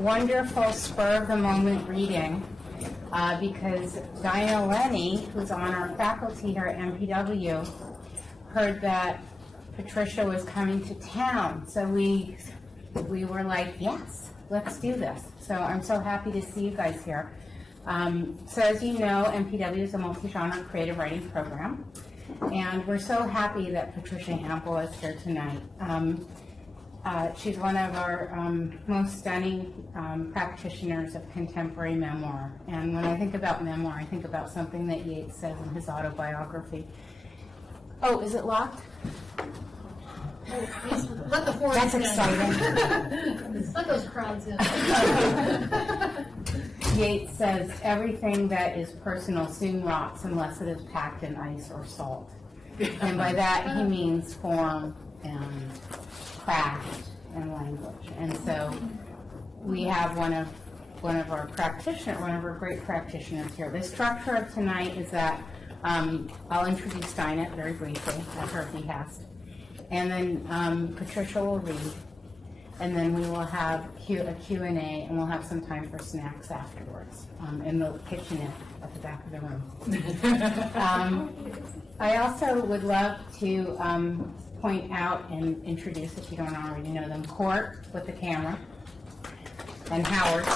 wonderful spur-of-the-moment reading because Diana Lenny, who's on our faculty here at MPW, heard that Patricia was coming to town. So we were like, yes, let's do this. So I'm so happy to see you guys here. So as you know, MPW is a multi-genre creative writing program. And we're so happy that Patricia Hampl is here tonight. She's one of our most stunning practitioners of contemporary memoir. And when I think about memoir, I think about something that Yeats says in his autobiography. Oh, is it locked? Let the horns That's exciting. Let those crowds in. Yeats says, everything that is personal soon rots unless it is packed in ice or salt. And by that he means form and craft and language. And so we have one of our great practitioners here. The structure of tonight is that I'll introduce Dinah very briefly at her behest. And then Patricia will read. And then we will have a Q&A, and we'll have some time for snacks afterwards in the kitchenette at the back of the room. I also would love to point out and introduce, if you don't already know them, Court with the camera, and Howard,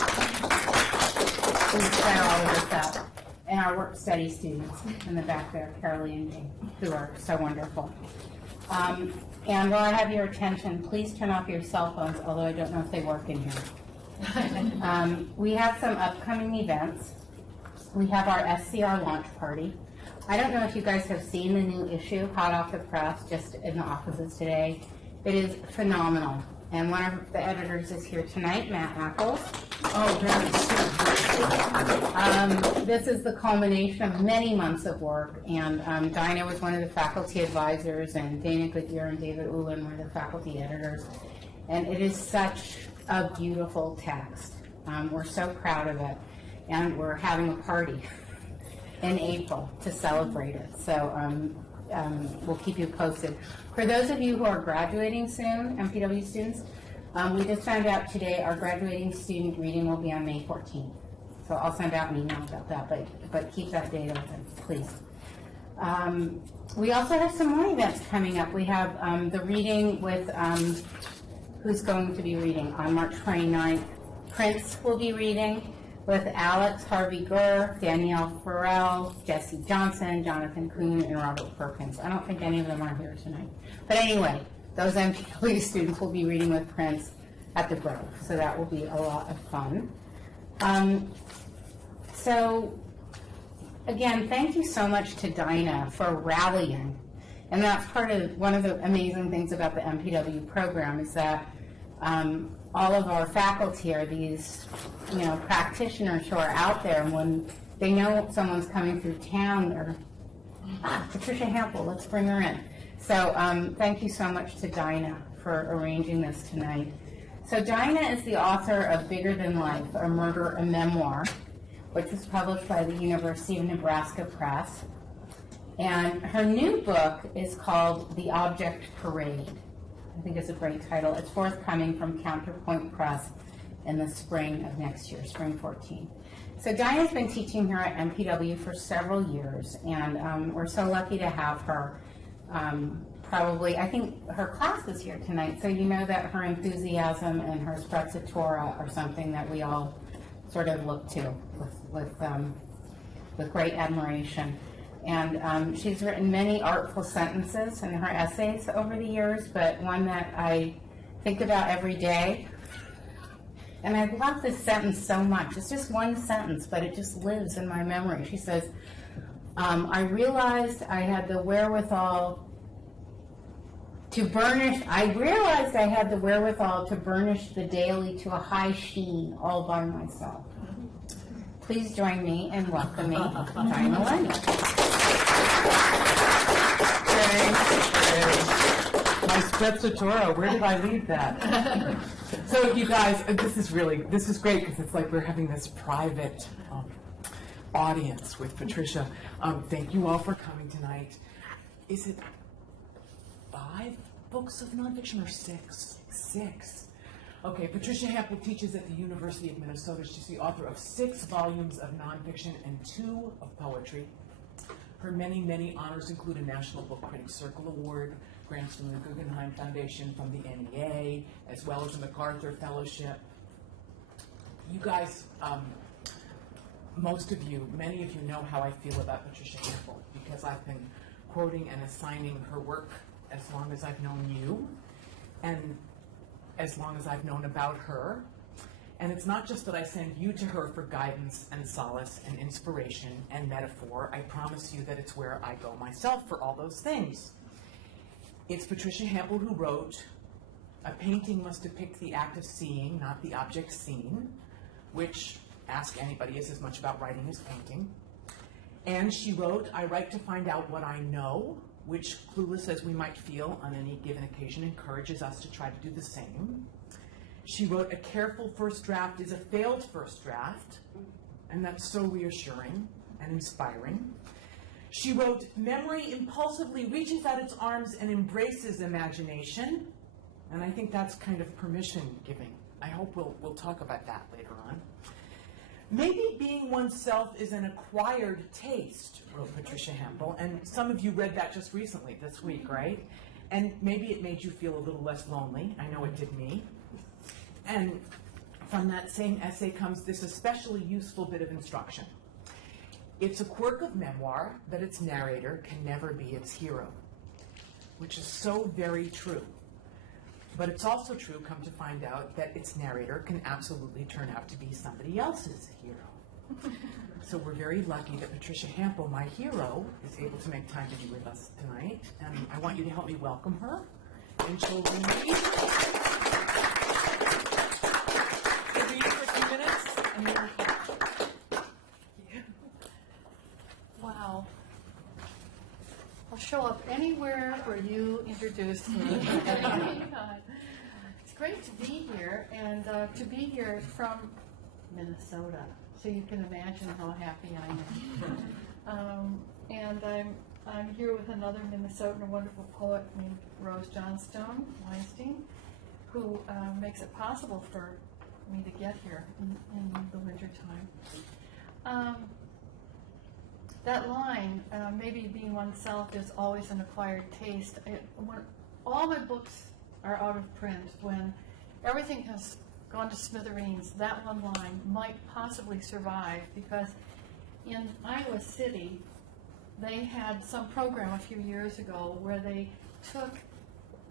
who set all of this up, and our work study students in the back there, Carolee and Jane, who are so wonderful. And while I have your attention, please turn off your cell phones, although I don't know if they work in here. We have some upcoming events. We have our SCR launch party. I don't know if you guys have seen the new issue, hot off the press, just in the offices today. It is phenomenal. And one of the editors is here tonight, Matt Apples. Oh, very good. This is the culmination of many months of work, and Dinah was one of the faculty advisors, and Dana Goodyear and David Ullin were the faculty editors. And it is such a beautiful text. We're so proud of it, and we're having a party in April to celebrate it. So we'll keep you posted. For those of you who are graduating soon, MPW students, we just found out today our graduating student reading will be on May 14th. So I'll send out an email about that, but keep that date open, please. We also have some more events coming up. We have the reading with, who's going to be reading on March 29th. Prince will be reading with Alex Harvey-Gurr, Danielle Farrell, Jesse Johnson, Jonathan Kuhn, and Robert Perkins. I don't think any of them are here tonight. But anyway, those MPW students will be reading with Prince at the Grove, so that will be a lot of fun. So, again, thank you so much to Dinah for rallying. And that's part of one of the amazing things about the MPW program is that all of our faculty are these, practitioners who are out there, and when they know someone's coming through town, they're, Patricia Hampl, let's bring her in. So thank you so much to Dinah for arranging this tonight. So Dinah is the author of Bigger Than Life, A Memoir, which was published by the University of Nebraska Press. And her new book is called The Object Parade. I think it's a great title. It's forthcoming from Counterpoint Press in the spring of next year, spring 14. So Dinah's been teaching here at MPW for several years, and we're so lucky to have her. Probably, I think her class is here tonight, so you know that her enthusiasm and her sprezzatura are something that we all sort of look to with great admiration. And she's written many artful sentences in her essays over the years, but one that I think about every day. And I love this sentence so much. It's just one sentence, but it just lives in my memory. She says, I realized I had the wherewithal to burnish the daily to a high sheen all by myself. Please join me in welcoming Dinah Lenny. My sprezzatura, where did I leave that? So you guys, this is great because it's like we're having this private audience with Patricia. Thank you all for coming tonight. Is it 5 books of nonfiction or 6? 6. Okay, Patricia Hampl teaches at the University of Minnesota. She's the author of 6 volumes of nonfiction and 2 of poetry. Her many, many honors include a National Book Critics Circle Award, grants from the Guggenheim Foundation, from the NEA, as well as a MacArthur Fellowship. You guys, most of you, many of you know how I feel about Patricia Hampl because I've been quoting and assigning her work as long as I've known you and as long as I've known about her. And it's not just that I send you to her for guidance and solace and inspiration and metaphor. I promise you that it's where I go myself for all those things. It's Patricia Hampl who wrote, "A painting must depict the act of seeing, not the object seen," which, ask anybody, is as much about writing as painting. And she wrote, "I write to find out what I know," which, clueless as we might feel on any given occasion, encourages us to try to do the same. She wrote, "A careful first draft is a failed first draft," and that's so reassuring and inspiring. She wrote, "Memory impulsively reaches out its arms and embraces imagination," and I think that's kind of permission giving. I hope we'll talk about that later on. "Maybe being oneself is an acquired taste," wrote Patricia Hampl, and some of you read that just recently, this week, right? And maybe it made you feel a little less lonely. I know it did me. And from that same essay comes this especially useful bit of instruction. "It's a quirk of memoir that its narrator can never be its hero," which is so very true. But it's also true, come to find out, that its narrator can absolutely turn out to be somebody else's hero. So we're very lucky that Patricia Hampl, my hero, is able to make time to be with us tonight. And I want you to help me welcome her. And she'll read for a few minutes. And then Wow. I'll show up anywhere where you introduced me. It's great to be here, and to be here from Minnesota, so you can imagine how happy I am. And I'm here with another Minnesotan, a wonderful poet named Rose Johnstone Weinstein, who makes it possible for me to get here in the wintertime. That line, "maybe being oneself is always an acquired taste," when all my books are out of print, when everything has gone to smithereens, that one line might possibly survive, because in Iowa City, they had some program a few years ago where they took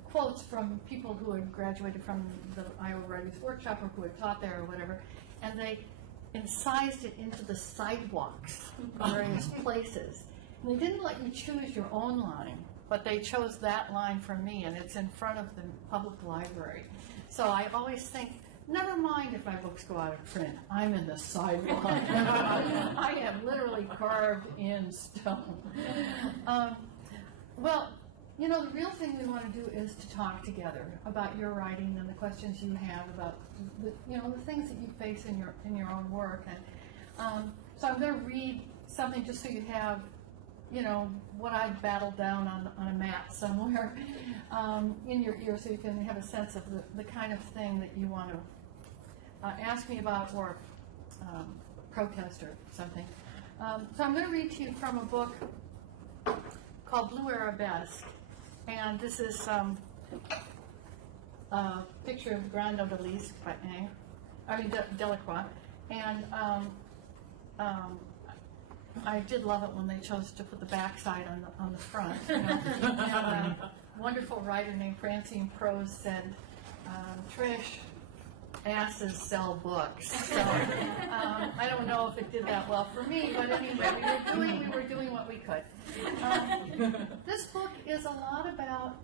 quotes from people who had graduated from the Iowa Writers Workshop or who had taught there or whatever, and they incised it into the sidewalks in various places. And they didn't let you choose your own line, but they chose that line for me, and it's in front of the public library. So I always think, never mind if my books go out of print, I'm in the sidewalk. I am literally carved in stone. Well, you know, the real thing we want to do is to talk together about your writing and the questions you have about the things that you face in your own work. And so I'm going to read something just so you have, what I've battled down on a map somewhere in your ear, so you can have a sense of the kind of thing that you want to ask me about or protest or something. So I'm going to read to you from a book called Blue Arabesque. And this is a picture of Granta Delacroix. And I did love it when they chose to put the backside on the front. And a wonderful writer named Francine Prose said, "Trish, asses sell books." So I don't know if it did that well for me, but anyway, we were doing what we could. This book is a lot about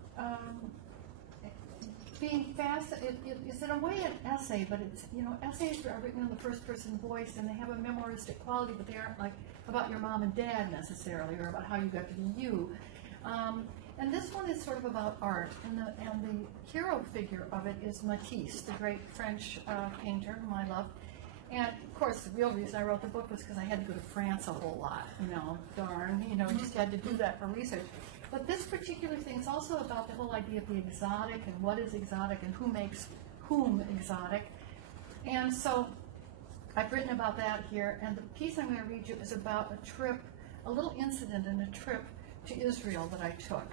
being fast. It's in a way an essay, but it's essays are written in the first person voice, and they have a memoiristic quality, but they aren't like about your mom and dad necessarily, or about how you got to be you. And this one is sort of about art, and the hero figure of it is Matisse, the great French painter whom I love. And of course, the real reason I wrote the book was because I had to go to France a whole lot. Just had to do that for research. But this particular thing is also about the whole idea of the exotic and what is exotic and who makes whom exotic. And so I've written about that here, and the piece I'm going to read you is about a trip, a little incident in a trip to Israel that I took.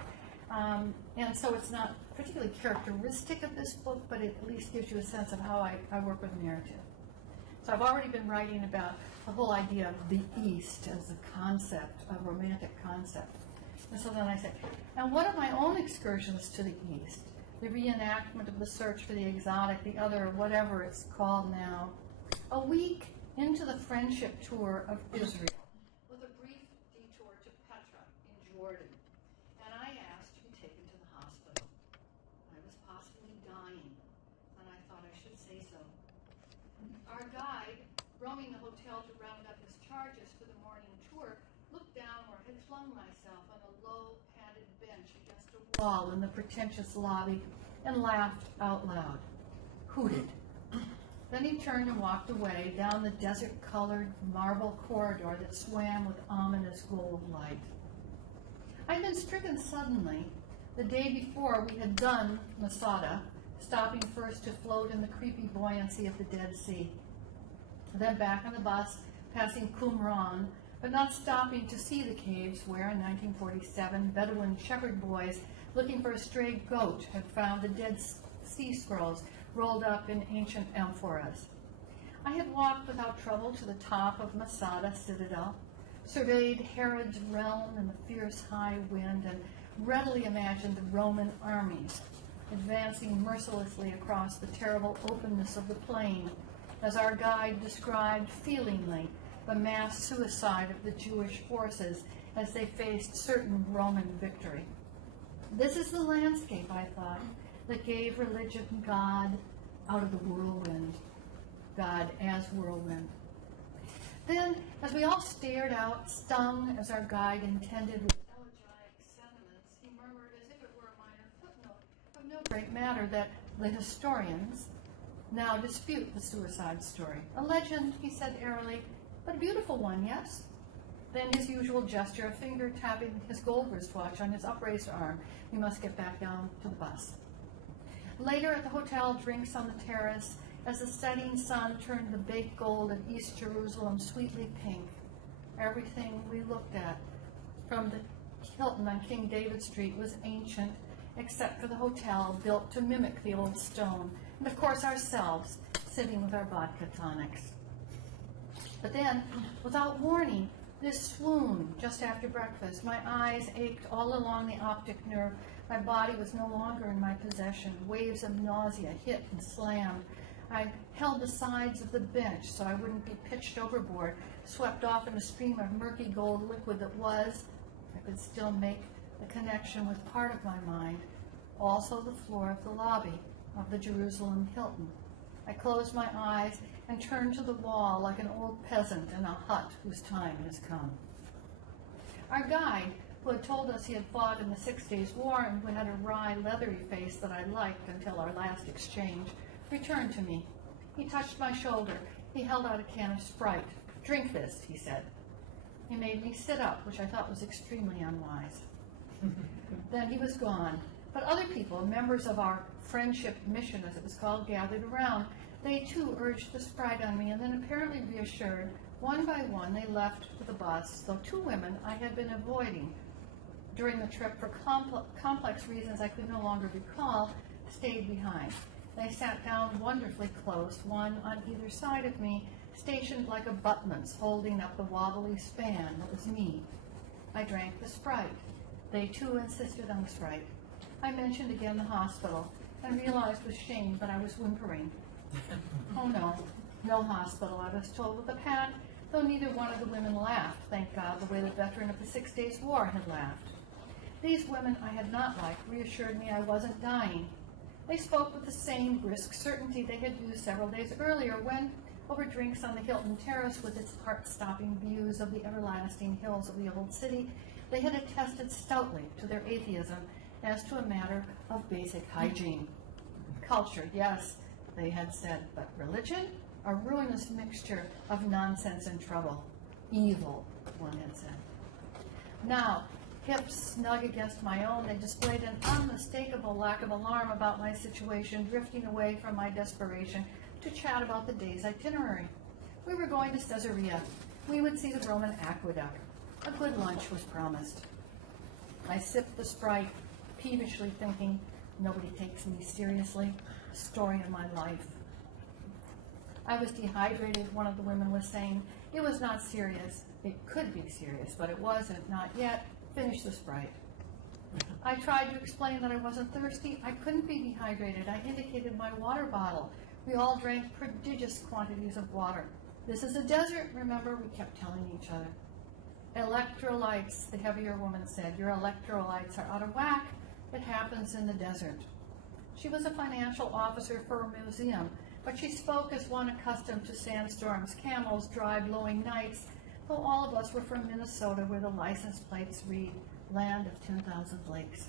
And so it's not particularly characteristic of this book, but it at least gives you a sense of how I work with narrative. So I've already been writing about the whole idea of the East as a concept, a romantic concept. And so then I said, and one of my own excursions to the East, the reenactment of the search for the exotic, the other, whatever it's called now, a week into the friendship tour of Israel, with a brief detour to Petra in Jordan. And I asked to be taken to the hospital. I was possibly dying, and I thought I should say so. Our guide, roaming the hotel to round up his charges for the morning tour, looked down where I had flung myself on a low, padded bench against a wall in the pretentious lobby and laughed out loud. Hooted. Then he turned and walked away down the desert-colored marble corridor that swam with ominous gold light. I'd been stricken suddenly. The day before, we had done Masada, stopping first to float in the creepy buoyancy of the Dead Sea. Then back on the bus, passing Qumran, but not stopping to see the caves where, in 1947, Bedouin shepherd boys looking for a stray goat had found the Dead Sea Scrolls rolled up in ancient amphoras. I had walked without trouble to the top of Masada Citadel, surveyed Herod's realm in the fierce high wind, and readily imagined the Roman armies advancing mercilessly across the terrible openness of the plain, as our guide described feelingly the mass suicide of the Jewish forces as they faced certain Roman victory. This is the landscape, I thought, that gave religion God out of the whirlwind, God as whirlwind. Then, as we all stared out, stung as our guide intended with elegiac sentiments, he murmured as if it were a minor footnote of no great matter that the historians now dispute the suicide story. A legend, he said airily, but a beautiful one, yes? Then his usual gesture, a finger tapping his gold wristwatch on his upraised arm. We must get back down to the bus. Later at the hotel, drinks on the terrace, as the setting sun turned the baked gold of East Jerusalem sweetly pink. Everything we looked at from the Hilton on King David Street was ancient, except for the hotel built to mimic the old stone, and of course ourselves, sitting with our vodka tonics. But then, without warning, this swoon just after breakfast. My eyes ached all along the optic nerve. My body was no longer in my possession. Waves of nausea hit and slammed. I held the sides of the bench so I wouldn't be pitched overboard, swept off in a stream of murky gold liquid that was, I could still make the connection with part of my mind, also the floor of the lobby of the Jerusalem Hilton. I closed my eyes and turned to the wall like an old peasant in a hut whose time has come. Our guide, who had told us he had fought in the 6 Days' War and who had a wry, leathery face that I liked until our last exchange, returned to me. He touched my shoulder. He held out a can of Sprite. "Drink this," he said. He made me sit up, which I thought was extremely unwise. Then he was gone. But other people, members of our friendship mission, as it was called, gathered around. They, too, urged the Sprite on me, and then, apparently reassured, one by one they left for the bus, though two women I had been avoiding during the trip for complex reasons I could no longer recall, stayed behind. They sat down wonderfully close, one on either side of me, stationed like abutments holding up the wobbly span that was me. I drank the Sprite. They, too, insisted on the Sprite. I mentioned again the hospital and realized with shame that I was whimpering. Oh no, no hospital, I was told with a pat, though neither one of the women laughed, thank God, the way the veteran of the 6 Days' War had laughed. These women I had not liked reassured me I wasn't dying. They spoke with the same brisk certainty they had used several days earlier when, over drinks on the Hilton Terrace with its heart-stopping views of the everlasting hills of the old city, they had attested stoutly to their atheism as to a matter of basic hygiene. Culture, yes, they had said, but religion? A ruinous mixture of nonsense and trouble. Evil, one had said. Now, hips snug against my own, they displayed an unmistakable lack of alarm about my situation, drifting away from my desperation to chat about the day's itinerary. We were going to Caesarea. We would see the Roman aqueduct. A good lunch was promised. I sipped the Sprite, peevishly thinking, nobody takes me seriously. Story of my life. I was dehydrated, one of the women was saying. It was not serious. It could be serious, but it wasn't, not yet. Finish the Sprite. I tried to explain that I wasn't thirsty. I couldn't be dehydrated. I indicated my water bottle. We all drank prodigious quantities of water. This is a desert, remember, we kept telling each other. Electrolytes, the heavier woman said. Your electrolytes are out of whack. It happens in the desert. She was a financial officer for a museum, but she spoke as one accustomed to sandstorms, camels, dry, blowing nights, though all of us were from Minnesota, where the license plates read, Land of 10,000 Lakes.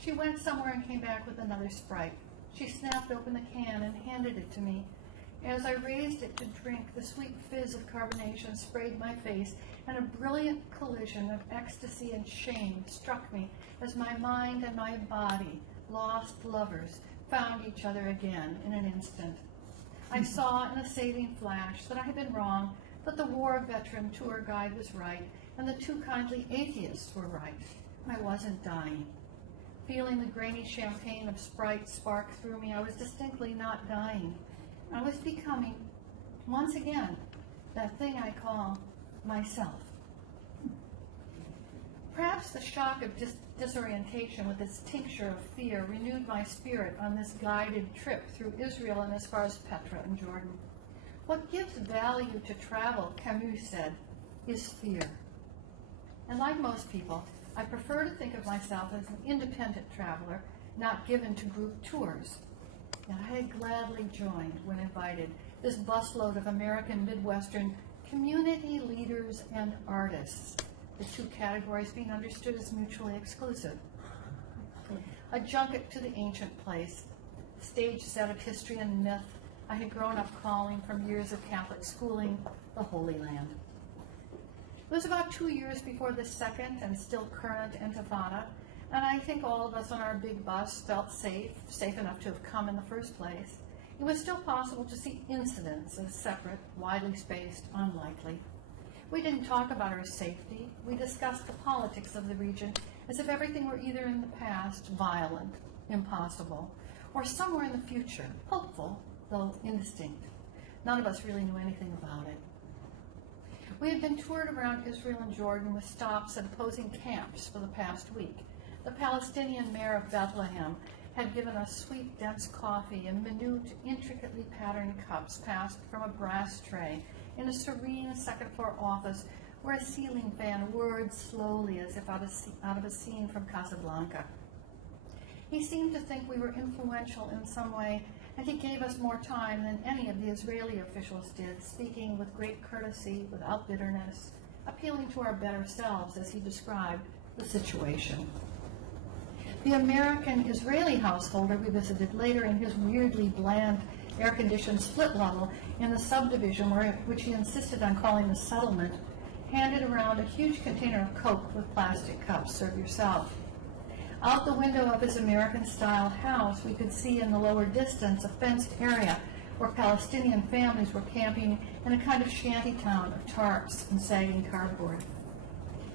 She went somewhere and came back with another Sprite. She snapped open the can and handed it to me. As I raised it to drink, the sweet fizz of carbonation sprayed my face, and a brilliant collision of ecstasy and shame struck me as my mind and my body, lost lovers, found each other again in an instant. I saw in a saving flash that I had been wrong, that the war veteran tour guide was right, and the too kindly atheists were right. I wasn't dying. Feeling the grainy champagne of Sprite spark through me, I was distinctly not dying. I was becoming, once again, that thing I call myself. Perhaps the shock of disorientation with its tincture of fear renewed my spirit on this guided trip through Israel and as far as Petra and Jordan. What gives value to travel, Camus said, is fear. And like most people, I prefer to think of myself as an independent traveler, not given to group tours. And I had gladly joined, when invited, this busload of American Midwestern community leaders and artists, the two categories being understood as mutually exclusive. A junket to the ancient place, stage set of history and myth I had grown up calling from years of Catholic schooling, the Holy Land. It was about 2 years before the second and still current Intifada, and I think all of us on our big bus felt safe enough to have come in the first place. It was still possible to see incidents as separate, widely spaced, unlikely. We didn't talk about our safety. We discussed the politics of the region as if everything were either in the past, violent, impossible, or somewhere in the future, hopeful, though indistinct. None of us really knew anything about it. We had been toured around Israel and Jordan with stops at opposing camps for the past week. The Palestinian mayor of Bethlehem had given us sweet, dense coffee in minute, intricately patterned cups passed from a brass tray in a serene second-floor office where a ceiling fan whirred slowly as if out of a scene from Casablanca. He seemed to think we were influential in some way, and he gave us more time than any of the Israeli officials did, speaking with great courtesy, without bitterness, appealing to our better selves as he described the situation. The American-Israeli householder we visited later in his weirdly bland, air-conditioned split level in the subdivision which he insisted on calling the settlement, handed around a huge container of Coke with plastic cups. Serve yourself. Out the window of his American-style house, we could see in the lower distance a fenced area where Palestinian families were camping in a kind of shanty town of tarps and sagging cardboard.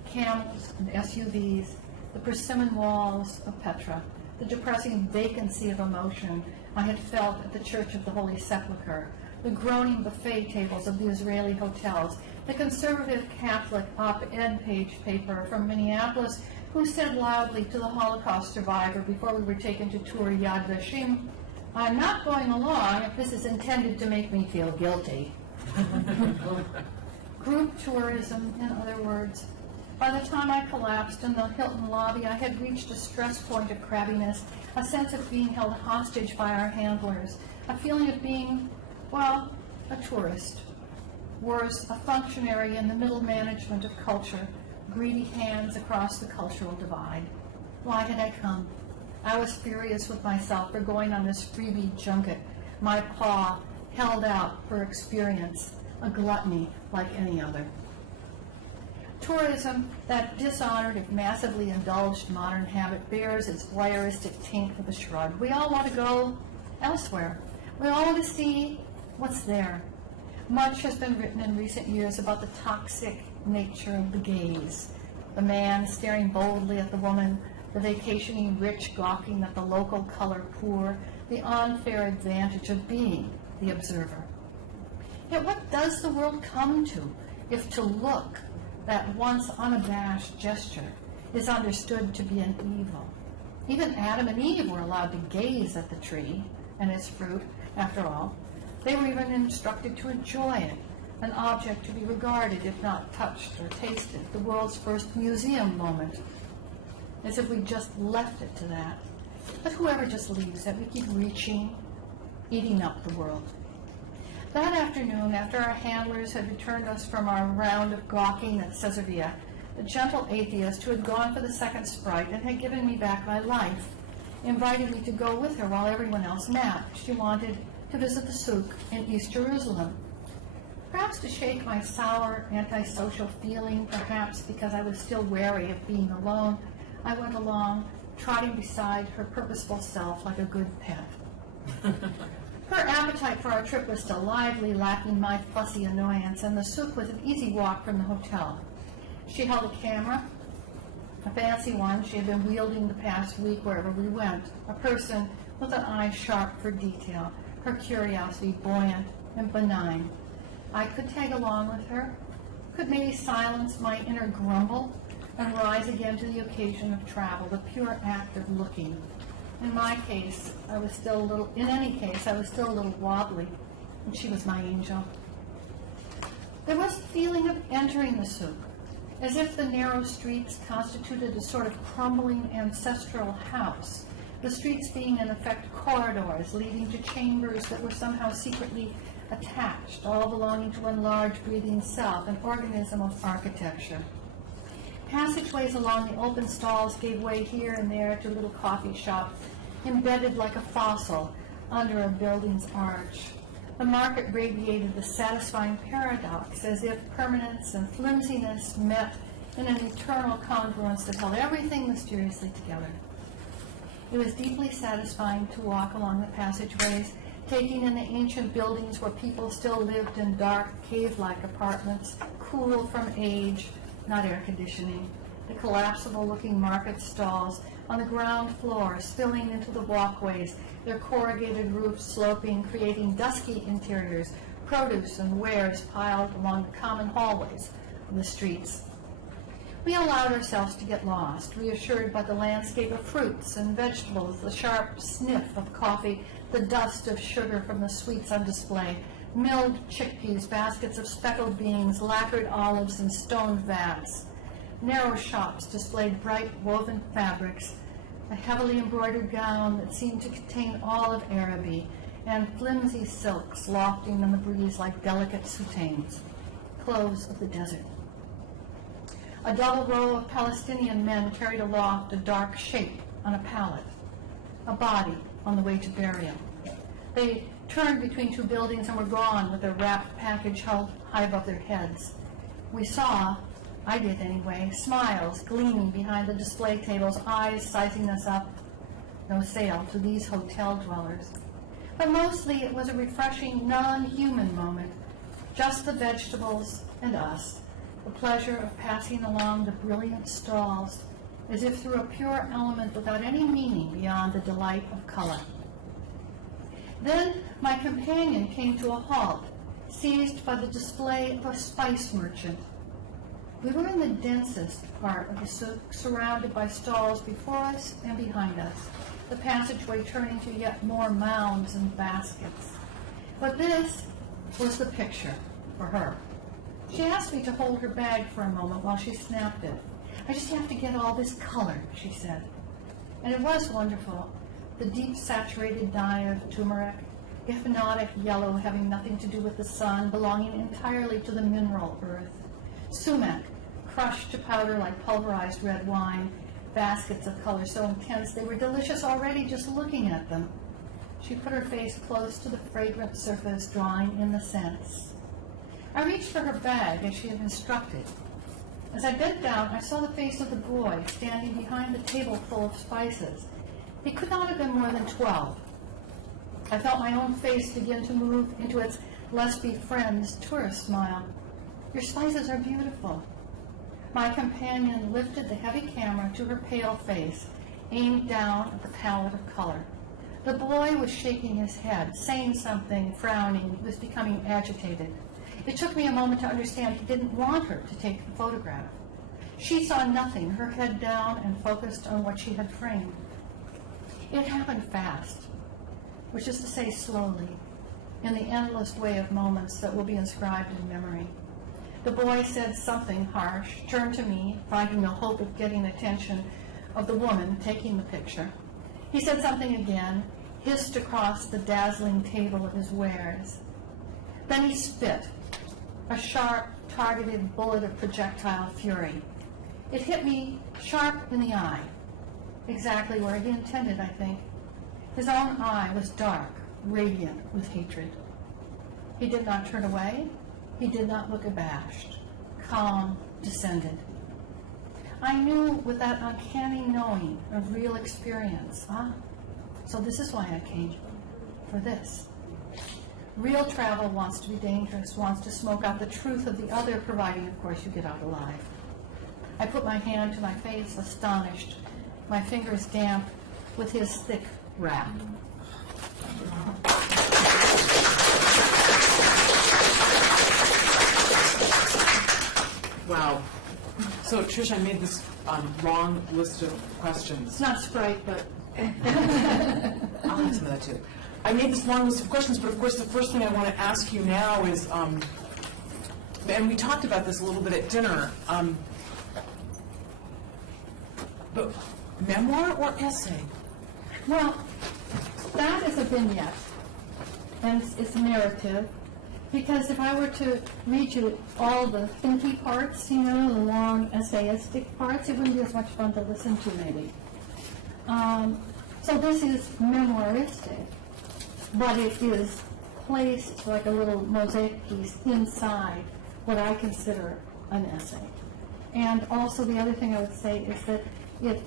Camels and SUVs, the persimmon walls of Petra, the depressing vacancy of emotion I had felt at the Church of the Holy Sepulchre, the groaning buffet tables of the Israeli hotels, the conservative Catholic op-ed page paper from Minneapolis who said loudly to the Holocaust survivor before we were taken to tour Yad Vashem, "I'm not going along if this is intended to make me feel guilty." Group tourism, in other words. By the time I collapsed in the Hilton lobby, I had reached a stress point of crabbiness, a sense of being held hostage by our handlers, a feeling of being, well, a tourist. Worse, a functionary in the middle management of culture, greedy hands across the cultural divide. Why had I come? I was furious with myself for going on this freebie junket, my paw held out for experience, a gluttony like any other. Tourism, that dishonored if massively indulged modern habit, bears its voyeuristic taint with a shrug. We all want to go elsewhere. We all want to see what's there. Much has been written in recent years about the toxic nature of the gaze. The man staring boldly at the woman, the vacationing rich gawking at the local color poor, the unfair advantage of being the observer. Yet what does the world come to if to look, that once unabashed gesture, is understood to be an evil? Even Adam and Eve were allowed to gaze at the tree and its fruit. After all, they were even instructed to enjoy it, an object to be regarded if not touched or tasted, the world's first museum moment, as if we just left it to that. But whoever just leaves it, we keep reaching, eating up the world. That afternoon, after our handlers had returned us from our round of gawking at Caesarea, the gentle atheist who had gone for the second Sprite and had given me back my life invited me to go with her while everyone else napped. She wanted to visit the souk in East Jerusalem. Perhaps to shake my sour, antisocial feeling, perhaps because I was still wary of being alone, I went along, trotting beside her purposeful self like a good pet. Her appetite for our trip was still lively, lacking my fussy annoyance, and the souk was an easy walk from the hotel. She held a camera, a fancy one she had been wielding the past week wherever we went, a person with an eye sharp for detail, her curiosity buoyant and benign. I could tag along with her, could maybe silence my inner grumble and rise again to the occasion of travel, the pure act of looking. In my case, I was still a little wobbly, and she was my angel. There was the feeling of entering the souk, as if the narrow streets constituted a sort of crumbling ancestral house, the streets being in effect corridors leading to chambers that were somehow secretly attached, all belonging to one large breathing self, an organism of architecture. Passageways along the open stalls gave way here and there to little coffee shops, embedded like a fossil under a building's arch. The market radiated the satisfying paradox, as if permanence and flimsiness met in an eternal congruence that held everything mysteriously together. It was deeply satisfying to walk along the passageways, taking in the ancient buildings where people still lived in dark, cave-like apartments, cool from age, not air conditioning, the collapsible-looking market stalls on the ground floor spilling into the walkways, their corrugated roofs sloping, creating dusky interiors, produce and wares piled along the common hallways of the streets. We allowed ourselves to get lost, reassured by the landscape of fruits and vegetables, the sharp sniff of coffee, the dust of sugar from the sweets on display, milled chickpeas, baskets of speckled beans, lacquered olives, and stone vats. Narrow shops displayed bright woven fabrics, a heavily embroidered gown that seemed to contain all of Araby, and flimsy silks lofting in the breeze like delicate soutanes, clothes of the desert. A double row of Palestinian men carried aloft a dark shape on a pallet, a body on the way to burial. They turned between two buildings and were gone with their wrapped package held high above their heads. We saw, I did anyway, smiles gleaming behind the display tables, eyes sizing us up. No sale to these hotel dwellers. But mostly it was a refreshing, non-human moment, just the vegetables and us, the pleasure of passing along the brilliant stalls, as if through a pure element without any meaning beyond the delight of color. Then my companion came to a halt, seized by the display of a spice merchant. We were in the densest part of the souk, surrounded by stalls before us and behind us, the passageway turning to yet more mounds and baskets. But this was the picture for her. She asked me to hold her bag for a moment while she snapped it. "I just have to get all this color," she said. And it was wonderful, the deep saturated dye of turmeric, hypnotic yellow having nothing to do with the sun, belonging entirely to the mineral earth. Sumac, crushed to powder like pulverized red wine, baskets of color so intense they were delicious already just looking at them. She put her face close to the fragrant surface, drawing in the scents. I reached for her bag as she had instructed. As I bent down, I saw the face of the boy standing behind the table full of spices. He could not have been more than 12. I felt my own face begin to move into its let's be friends tourist smile. Your spices are beautiful. My companion lifted the heavy camera to her pale face, aimed down at the palette of color. The boy was shaking his head, saying something, frowning. He was becoming agitated. It took me a moment to understand he didn't want her to take the photograph. She saw nothing, her head down and focused on what she had framed. It happened fast, which is to say slowly, in the endless way of moments that will be inscribed in memory. The boy said something harsh, turned to me, finding no hope of getting the attention of the woman taking the picture. He said something again, hissed across the dazzling table of his wares. Then he spit, a sharp, targeted bullet of projectile fury. It hit me sharp in the eye, exactly where he intended, I think. His own eye was dark, radiant with hatred. He did not turn away. He did not look abashed. Calm descended. I knew with that uncanny knowing of real experience, so this is why I came, for this. Real travel wants to be dangerous, wants to smoke out the truth of the other, providing, of course, you get out alive. I put my hand to my face, astonished, my fingers damp with his thick wrap. Wow. So, Trish, I made this long list of questions. It's not Sprite, but I'll have some of that too. I made this long list of questions, but of course the first thing I want to ask you now is, and we talked about this a little bit at dinner, but memoir or essay? well, that is a vignette, and it's a narrative. Because if I were to read you all the thinky parts, the long essayistic parts, it wouldn't be as much fun to listen to, maybe. So this is memoiristic, but it is placed like a little mosaic piece inside what I consider an essay. And also the other thing I would say is that it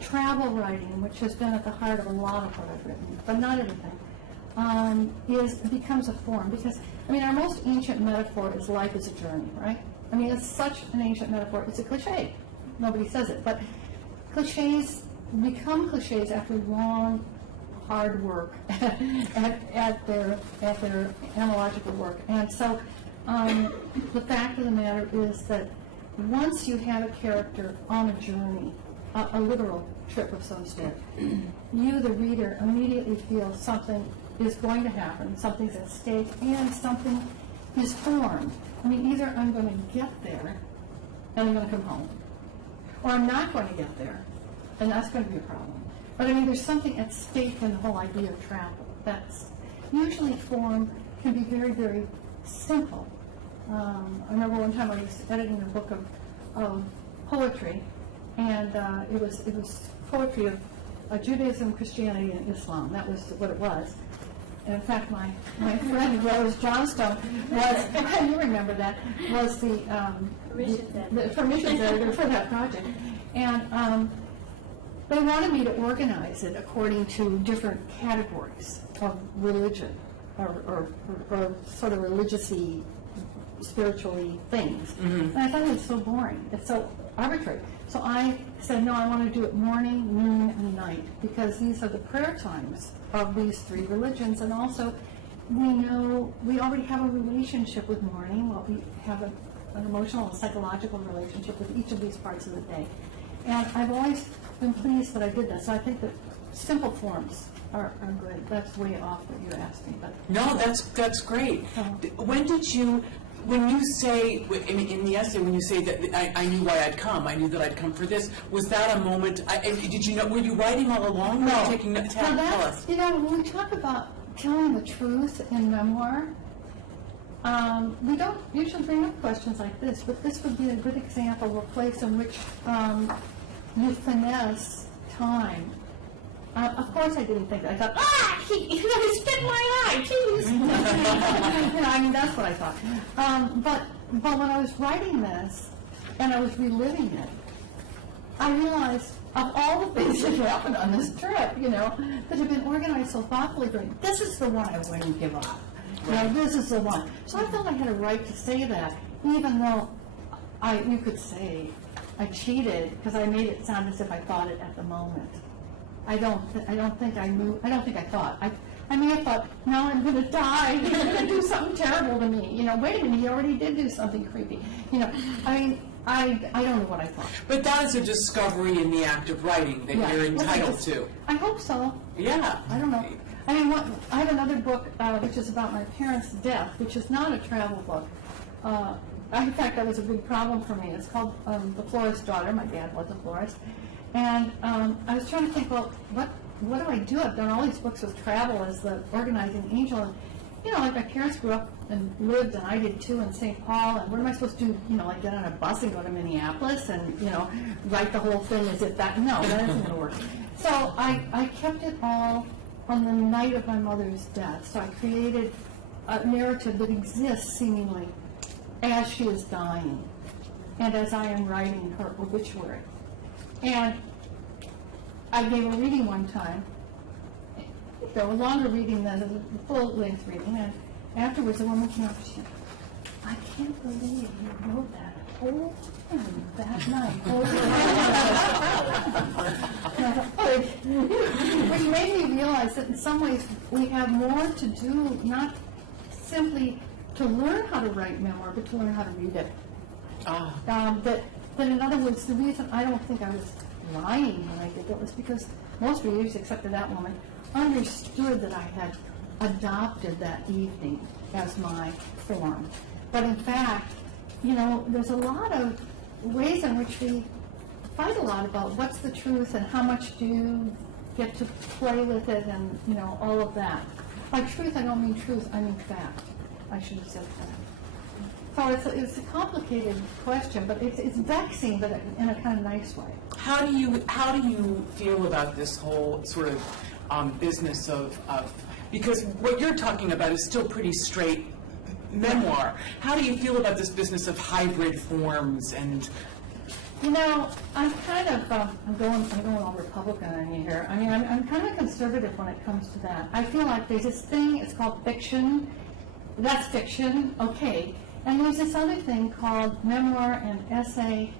travel writing, which has been at the heart of a lot of what I've written, but not everything, becomes a form. Because, our most ancient metaphor is life is a journey, right? It's such an ancient metaphor. It's a cliche. Nobody says it. But cliches become cliches after long, hard work at their analogical work. And so the fact of the matter is that once you have a character on a journey, a literal trip of some sort, you, the reader, immediately feel something is going to happen, something's at stake, and something is formed. Either I'm going to get there, and I'm going to come home, or I'm not going to get there, and that's going to be a problem. But there's something at stake in the whole idea of travel. That's usually form can be very, very simple. I remember one time I was editing a book of poetry, and it was poetry of Judaism, Christianity, and Islam. That was what it was. And in fact, my friend Rose Johnstone was, you remember that, was the permissions editor for that project. And they wanted me to organize it according to different categories of religion or sort of religious-y, spiritually things. And I thought it was so boring. It's so arbitrary. So I said, no, I want to do it morning, noon, and night, because these are the prayer times of these three religions. And also, we already have a relationship with morning. Well, we have an emotional and psychological relationship with each of these parts of the day. And I've always been pleased that I did that. So I think that simple forms are good. That's way off what you asked me. But No, that's great. When you say, in the essay, when you say that I knew why I'd come, I knew that I'd come for this, was that a moment, did you know, were you writing all along? No. Taking Now that's, when we talk about telling the truth in memoir, we don't usually bring up questions like this, but this would be a good example of a place in which you finesse time. Of course I didn't think that. I thought, he spit in my eye, jeez. That's what I thought. But when I was writing this, and I was reliving it, I realized of all the things that happened on this trip, that had been organized so thoughtfully for me, this is the one I wouldn't give up. This is the one. So I felt I had a right to say that, even though you could say I cheated because I made it sound as if I thought it at the moment. I don't think I knew. I don't think I thought. I may have thought, now I'm going to die. He's going to do something terrible to me. Wait a minute, he already did do something creepy. I don't know what I thought. But that is a discovery in the act of writing that you're entitled to. I hope so. Yeah. I don't know. I have another book which is about my parents' death, which is not a travel book. In fact, that was a big problem for me. It's called The Florist Daughter. My dad was a florist. And I was trying to think, well, what do I do? I've done all these books with travel as the organizing angel. And, like my parents grew up and lived, and I did too, in St. Paul. And what am I supposed to do? Like get on a bus and go to Minneapolis and, write the whole thing as if that, no, that isn't going to work. So I kept it all on the night of my mother's death. So I created a narrative that exists seemingly as she is dying and as I am writing her obituary. And I gave a reading one time, a longer reading than a full-length reading, and afterwards a woman came up and she said, I can't believe you wrote that whole thing that night. Which made me realize that in some ways we have more to do, not simply to learn how to write memoir, but to learn how to read it. But in other words, the reason I don't think I was lying when I did it was because most readers, except for that woman, understood that I had adopted that evening as my form. But in fact, there's a lot of ways in which we fight a lot about what's the truth and how much do you get to play with it and, all of that. By truth, I don't mean truth, I mean fact. I should have said that. So it's a complicated question, but it's vexing, but in a kind of nice way. How do you feel about this whole sort of business of because what you're talking about is still pretty straight memoir. How do you feel about this business of hybrid forms and? I'm kind of I'm going all Republican on you here. I mean, I'm kind of conservative when it comes to that. I feel like there's this thing. It's called fiction. That's fiction, okay. And there's this other thing called memoir and essay.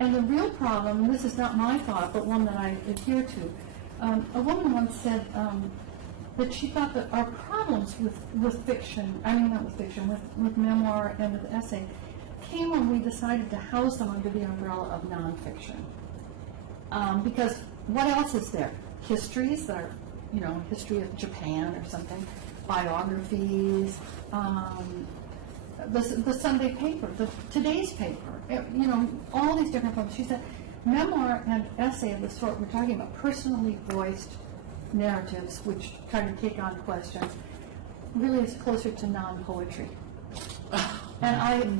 And the real problem, and this is not my thought, but one that I adhere to, a woman once said that she thought that our problems with fiction, not with fiction, with memoir and with essay, came when we decided to house them under the umbrella of nonfiction. Because what else is there? Histories that are, history of Japan or something, biographies, the Sunday paper, today's paper, all these different forms. She said, memoir and essay of the sort we're talking about, personally voiced narratives which try to take on questions, really is closer to non-poetry. And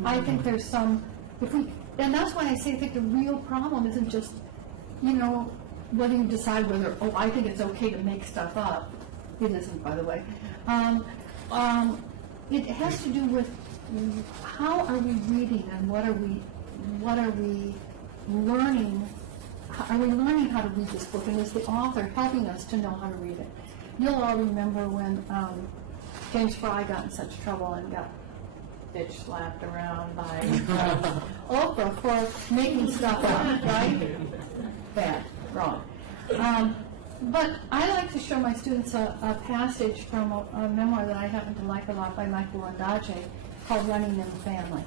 I think there's some, and that's why I say I think the real problem isn't just, whether you decide whether, I think it's okay to make stuff up. It isn't, by the way. It has to do with how are we reading and what are we learning? Are we learning how to read this book? And is the author helping us to know how to read it? You'll all remember when James Fry got in such trouble and got bitch slapped around by Oprah for making stuff up, right? Bad, wrong. But I like to show my students a passage from a memoir that I happen to like a lot by Michael Ondaatje called Running in the Family.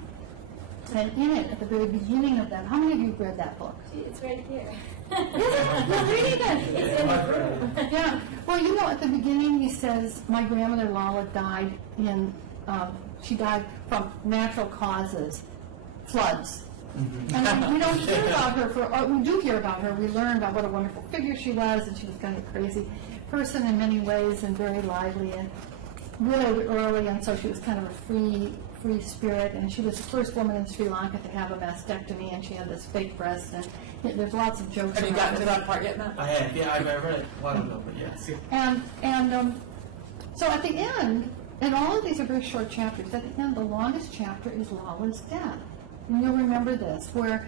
And in it, at the very beginning of that, how many of you have read that book? It's right here. You're reading it? It's in the room. Yeah. Well, at the beginning he says, my grandmother Lala died she died from natural causes, floods. And we don't hear about her, we do hear about her. We learn about what a wonderful figure she was, and she was kind of a crazy person in many ways and very lively and widowed early, and so she was kind of a free spirit, and she was the first woman in Sri Lanka to have a mastectomy, and she had this fake breast, and there's lots of jokes. Have you gotten to that part yet, Matt? I have, yeah, I've read it a while ago, but yes. And so at the end, and all of these are very short chapters, at the end, the longest chapter is Lala's death. and you'll remember this, where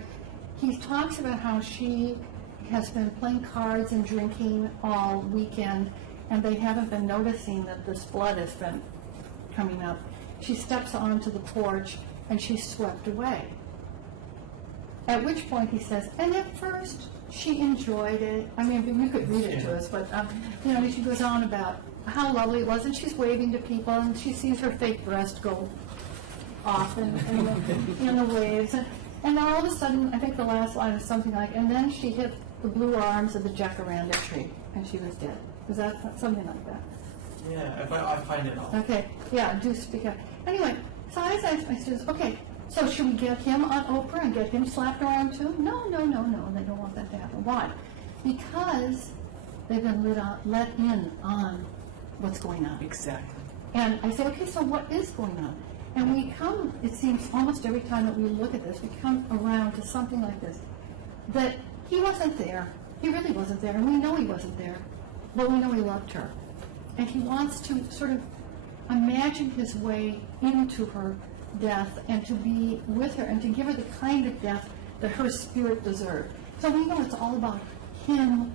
he talks about how she has been playing cards and drinking all weekend, and they haven't been noticing that this blood has been coming up. She steps onto the porch, and she's swept away. At which point he says, and at first she enjoyed it. I mean, you could read it to us, but she goes on about how lovely it was, and she's waving to people, and she sees her fake breast go off in the waves, and all of a sudden, I think the last line is something like, and then she hit the blue arms of the jacaranda tree, and she was dead. Is that something like that? Yeah, I find it all. Okay, yeah, do speak up. Anyway, so I said, okay, so should we get him on Oprah and get him slapped around too? No, they don't want that to happen. Why? Because they've been let in on what's going on. Exactly. And I say, okay, so what is going on? And we come, it seems almost every time that we look at this, we come around to something like this, that he wasn't there. He really wasn't there, and we know he wasn't there, but we know he loved her. And he wants to sort of imagine his way into her death and to be with her and to give her the kind of death that her spirit deserved. So we know it's all about him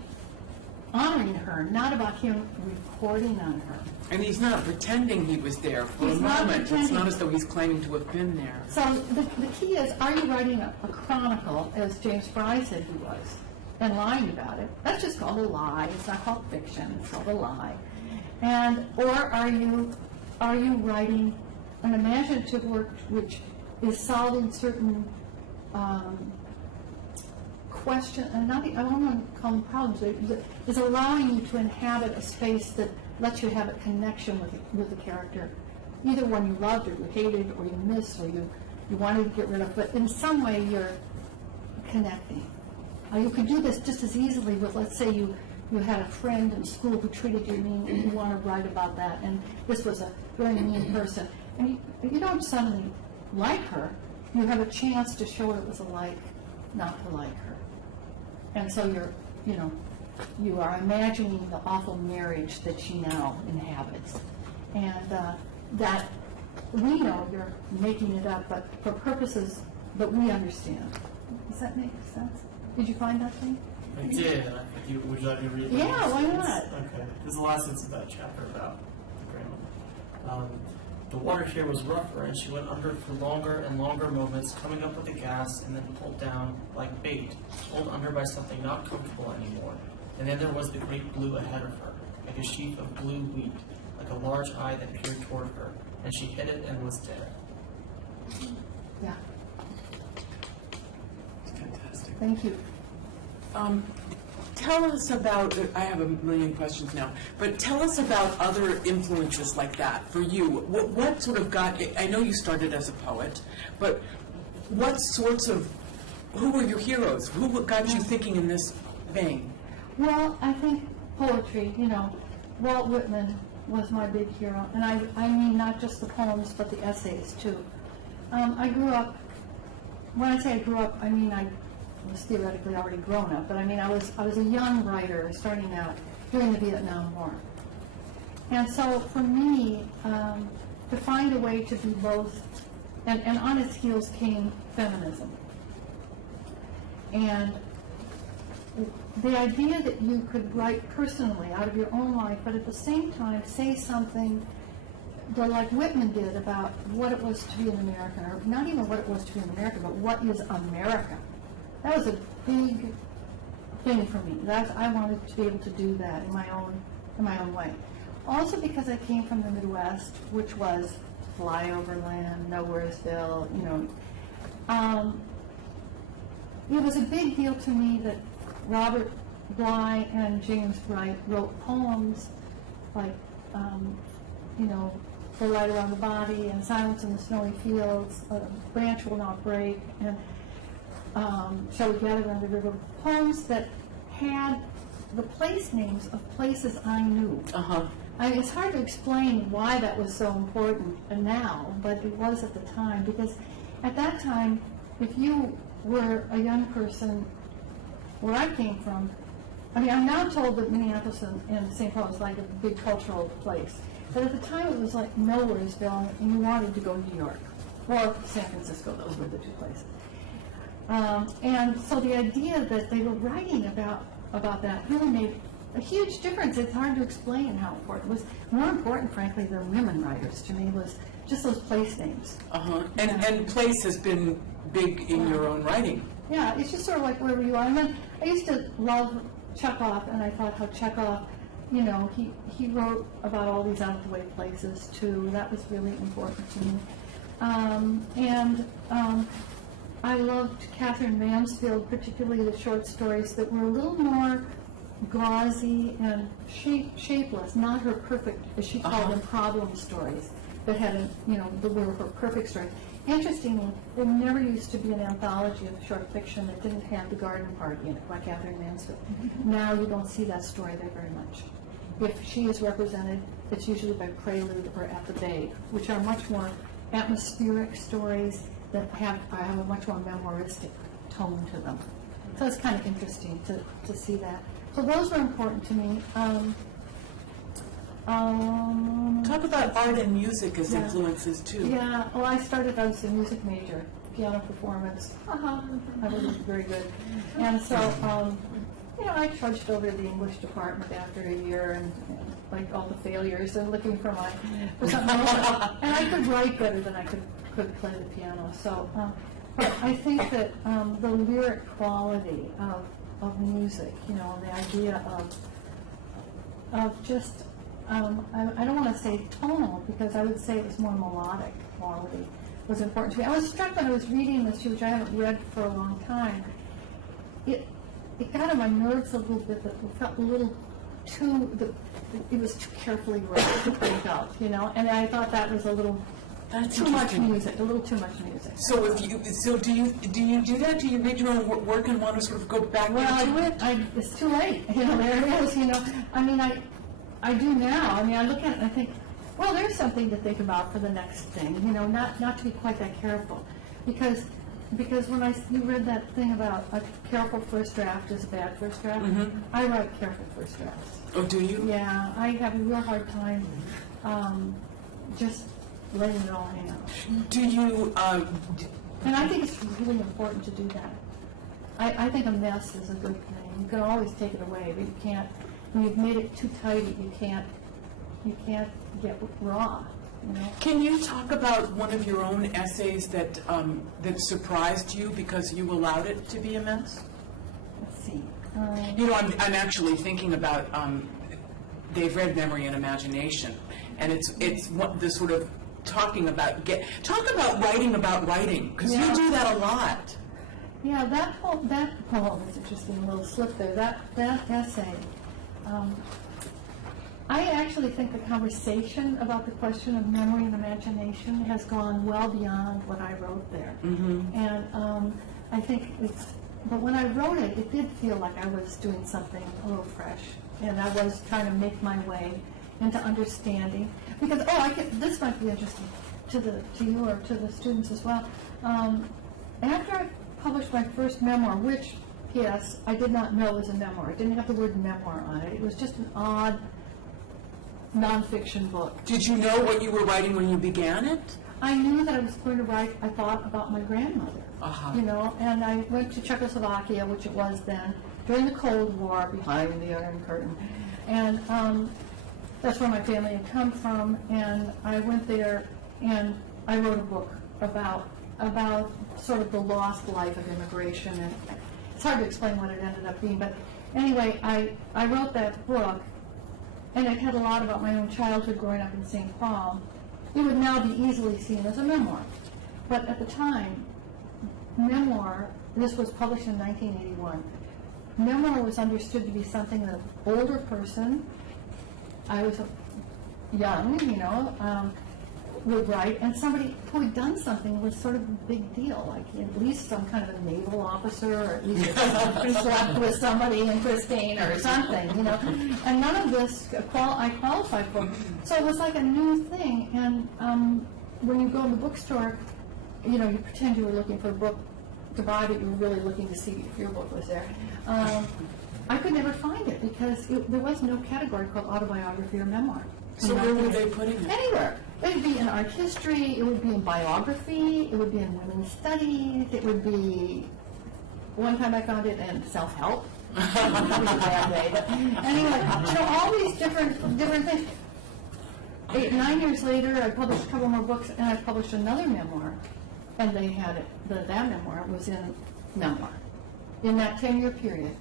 honoring her, not about him recording on her. And he's not pretending he was there for a moment. It's not as though he's claiming to have been there. So the key is, are you writing a chronicle, as James Fry said he was, and lying about it? That's just called a lie. It's not called fiction. It's called a lie. And or are you writing an imaginative work which is solving certain question, and I don't want to call them problems, but is allowing you to inhabit a space that lets you have a connection with the character, either one you loved or you hated or you missed or you wanted to get rid of, but in some way you're connecting. You could do this just as easily with, let's say you had a friend in school who treated you mean, and you want to write about that, and this was a very mean person, and you don't suddenly like her. You have a chance to show what it was like not to like her. And so you are imagining the awful marriage that she now inhabits. And that we know you're making it up, but for purposes that we understand. Does that make sense? Did you find that thing? I did. Would you like me to read it? Yeah, why not? Okay. There's a last sentence of that chapter about the grandmother. The water here was rougher, and she went under for longer and longer moments, coming up with the gas and then pulled down like bait, pulled under by something not comfortable anymore. And then there was the great blue ahead of her, like a sheaf of blue wheat, like a large eye that peered toward her, and she hit it and was dead. Yeah. Fantastic. Thank you. Tell us about, I have a million questions now, but tell us about other influences like that for you. What sort of got, I know you started as a poet, but what sorts of, who were your heroes? Who got you thinking in this vein? Well, I think poetry, Walt Whitman was my big hero, and I mean not just the poems, but the essays too. I grew up, when I say I grew up, I mean I was theoretically already grown up, but I mean I was a young writer starting out during the Vietnam War. And so for me, to find a way to be both, and on its heels came feminism. And the idea that you could write personally out of your own life, but at the same time say something that, like Whitman did, about what it was to be an American, or not even what it was to be an American, but what is America. That was a big thing for me. I wanted to be able to do that in my own way. Also because I came from the Midwest, which was flyover land, Nowheresville, It was a big deal to me that Robert Bly and James Wright wrote poems like, For Light Around the Body and Silence in the Snowy Fields, Branch Will Not Break, and Shall We Gather Around the River, poems that had the place names of places I knew. Uh-huh. It's hard to explain why that was so important now, but it was at the time, because at that time, if you were a young person where I came from, I'm now told that Minneapolis and St. Paul is like a big cultural place, but at the time it was like Nowheresville, and you wanted to go to New York. or San Francisco. Those were the two places. And so the idea that they were writing about that really made a huge difference. It's hard to explain how important it was. More important, frankly, than women writers to me was just those place names. And place has been big in your own writing. Yeah, it's just sort of like wherever you are. And then I used to love Chekhov, and I thought how Chekhov, you know, he wrote about all these out-of-the-way places, too. That was really important to me. I loved Catherine Mansfield, particularly the short stories that were a little more gauzy and shapeless, not her perfect, as she called them, problem stories that had, were her perfect stories. Interestingly, there never used to be an anthology of short fiction that didn't have The Garden Party in it by Catherine Mansfield. Now you don't see that story there very much. If she is represented, it's usually by Prelude or At the Bay, which are much more atmospheric stories that have a much more memoiristic tone to them. So it's kind of interesting to see that. So those were important to me. Talk about art and music as Yeah. influences too. Yeah, well, I started as a music major, piano performance. I wasn't very good. And so, I trudged over to the English department after a year and like all the failures and looking for something else. And I could write better than I could play the piano. So, but I think that the lyric quality of music, the idea of just, I don't want to say tonal, because I would say it was more melodic quality was important to me. I was struck when I was reading this, which I haven't read for a long time. It got on my nerves a little bit, that it felt a little it was too carefully written, I felt, and I thought that was a little too much music, a little too much music. So do you do that? Do you read your own work and want to sort of go back? Well, it's too late. There it is. I do now. I look at it and I think, well, there's something to think about for the next thing. Not to be quite that careful, because when you read that thing about a careful first draft is a bad first draft, I write careful first drafts. Oh, do you? Yeah, I have a real hard time just letting it all hang out. Do you? And I think it's really important to do that. I think a mess is a good thing. You can always take it away, but you can't. When you've made it too tight, you can't get raw. Can you talk about one of your own essays that surprised you because you allowed it to be a mess? Let's see. I'm actually thinking about they've read Memory and Imagination, and it's what the sort of talk about writing, because you do that a lot. Yeah, that poem is interesting. A little slip there. That essay. I actually think the conversation about the question of memory and imagination has gone well beyond what I wrote there. And I think but when I wrote it, it did feel like I was doing something a little fresh, and I was trying to make my way into understanding. Because, this might be interesting to you or to the students as well. After I published my first memoir, which, P.S., I did not know was a memoir. It didn't have the word memoir on it. It was just an odd nonfiction book. Did you know what you were writing when you began it? I knew that I was going to write, I thought, about my grandmother. And I went to Czechoslovakia, which it was then, during the Cold War, behind the Iron Curtain. And that's where my family had come from, and I went there and I wrote a book about sort of the lost life of immigration. And it's hard to explain what it ended up being, but anyway, I wrote that book, and it had a lot about my own childhood growing up in St. Paul. It would now be easily seen as a memoir. But at the time, memoir, this was published in 1981, memoir was understood to be something that an older person, I was young, would write, and somebody who had done something was sort of a big deal, like at least some kind of a naval officer, or at least slept with somebody in Christine or something, And none of this I qualified for. So it was like a new thing, and when you go in the bookstore, you pretend you were looking for a book to buy, but you were really looking to see if your book was there. I could never find it because there was no category called autobiography or memoir. So where were they putting it? Anywhere. It would be in art history, it would be in biography, it would be in women's studies, it would be, one time I found it in self-help. That was a bad day, but anyway, all these different things. 9 years later, I published a couple more books, and I published another memoir, and they had it, that memoir was in memoir. In that 10-year period,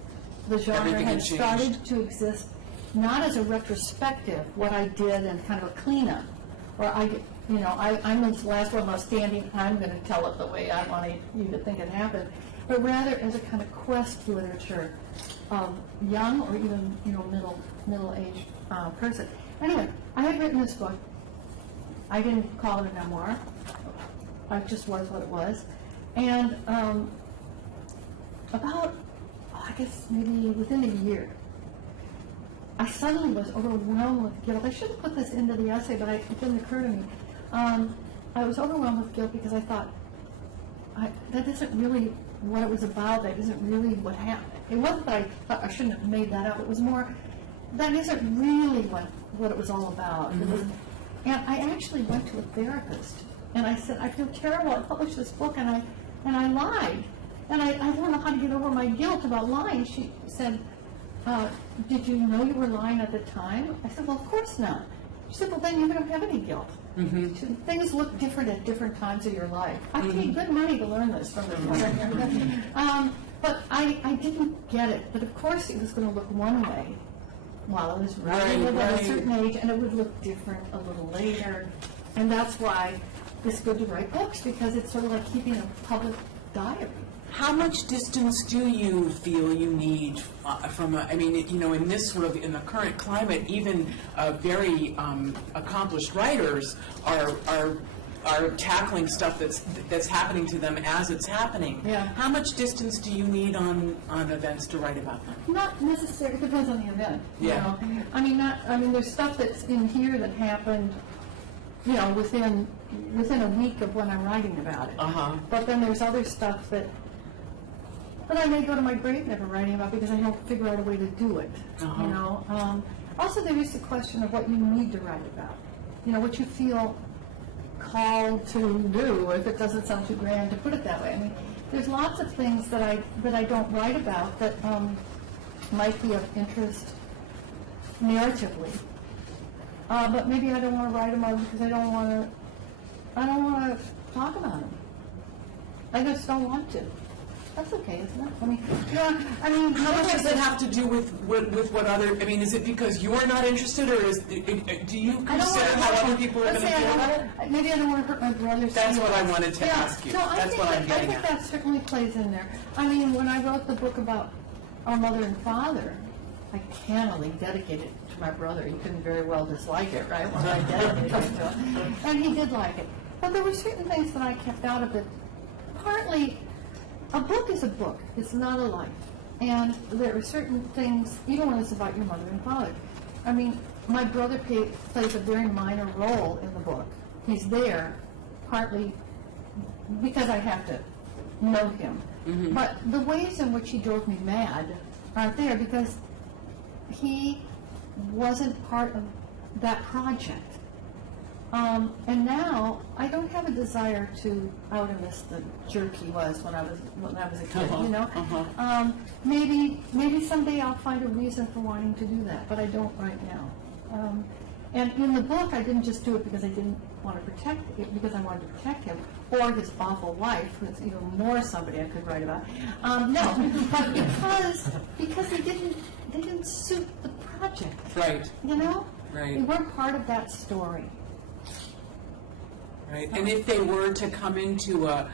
the genre Everything had had changed. started to exist, not as a retrospective, what I did and kind of a cleanup, or I'm the last one left standing, I'm going to tell it the way I want you to think it happened, but rather as a kind of quest literature of young or even middle-aged person. Anyway, I had written this book. I didn't call it a memoir. It just was what it was. And about, I guess maybe within a year, I suddenly was overwhelmed with guilt. I should have put this into the essay, but it didn't occur to me. I was overwhelmed with guilt because I thought, that isn't really what it was about. That isn't really what happened. It wasn't that I thought I shouldn't have made that up. It was more, that isn't really what it was all about. Mm-hmm. And I actually went to a therapist, and I said, I feel terrible. I published this book, and I lied. And I don't know how to get over my guilt about lying. She said, did you know you were lying at the time? I said, well, of course not. She said, well, then you don't have any guilt. Mm-hmm. Said, things look different at different times of your life. I paid good money to learn this from the but I didn't get it. But of course it was going to look one way while I was writing at a certain age, and it would look different a little later. And that's why it's good to write books, because it's sort of like keeping a public diary. How much distance do you feel you need from in this sort of, in the current climate, even very accomplished writers are tackling stuff that's happening to them as it's happening. Yeah. How much distance do you need on events to write about them? Not necessarily. It depends on the event. Yeah. There's stuff that's in here that happened, within a week of when I'm writing about it. Uh-huh. But then there's other stuff that I may go to my grave never writing about because I don't figure out a way to do it. Uh-huh. Also, there is the question of what you need to write about. What you feel called to do, if it doesn't sound too grand to put it that way. There's lots of things that I don't write about that might be of interest narratively, but maybe I don't want to write them about because I don't want to talk about them. I just don't want to. That's okay, isn't it? How much does it have to do with what other? Is it because you're not interested, or do you consider how other people are going to feel about it? Maybe I don't want to hurt my brother's That's feelings. what I wanted to ask you. No, That's what I'm getting I think at. that certainly plays in there. When I wrote the book about our mother and father, I cannily dedicated it to my brother. He couldn't very well dislike it, right, when I dedicated it to him. And he did like it. But there were certain things that I kept out of it. Partly, a book is a book. It's not a life. And there are certain things, even when it's about your mother and father. My brother plays a very minor role in the book. He's there partly because I have to know him. Mm-hmm. But the ways in which he drove me mad aren't there because he wasn't part of that project. And now I don't have a desire to out him as the jerk he was when I was a kid. Uh-huh. Maybe someday I'll find a reason for wanting to do that, but I don't right now. And in the book, I didn't just do it because I didn't want to protect it, because I wanted to protect him or his awful wife, who's even more somebody I could write about. No, but because they didn't suit the project. Right. Right. They weren't part of that story. Right. And if they were to come into a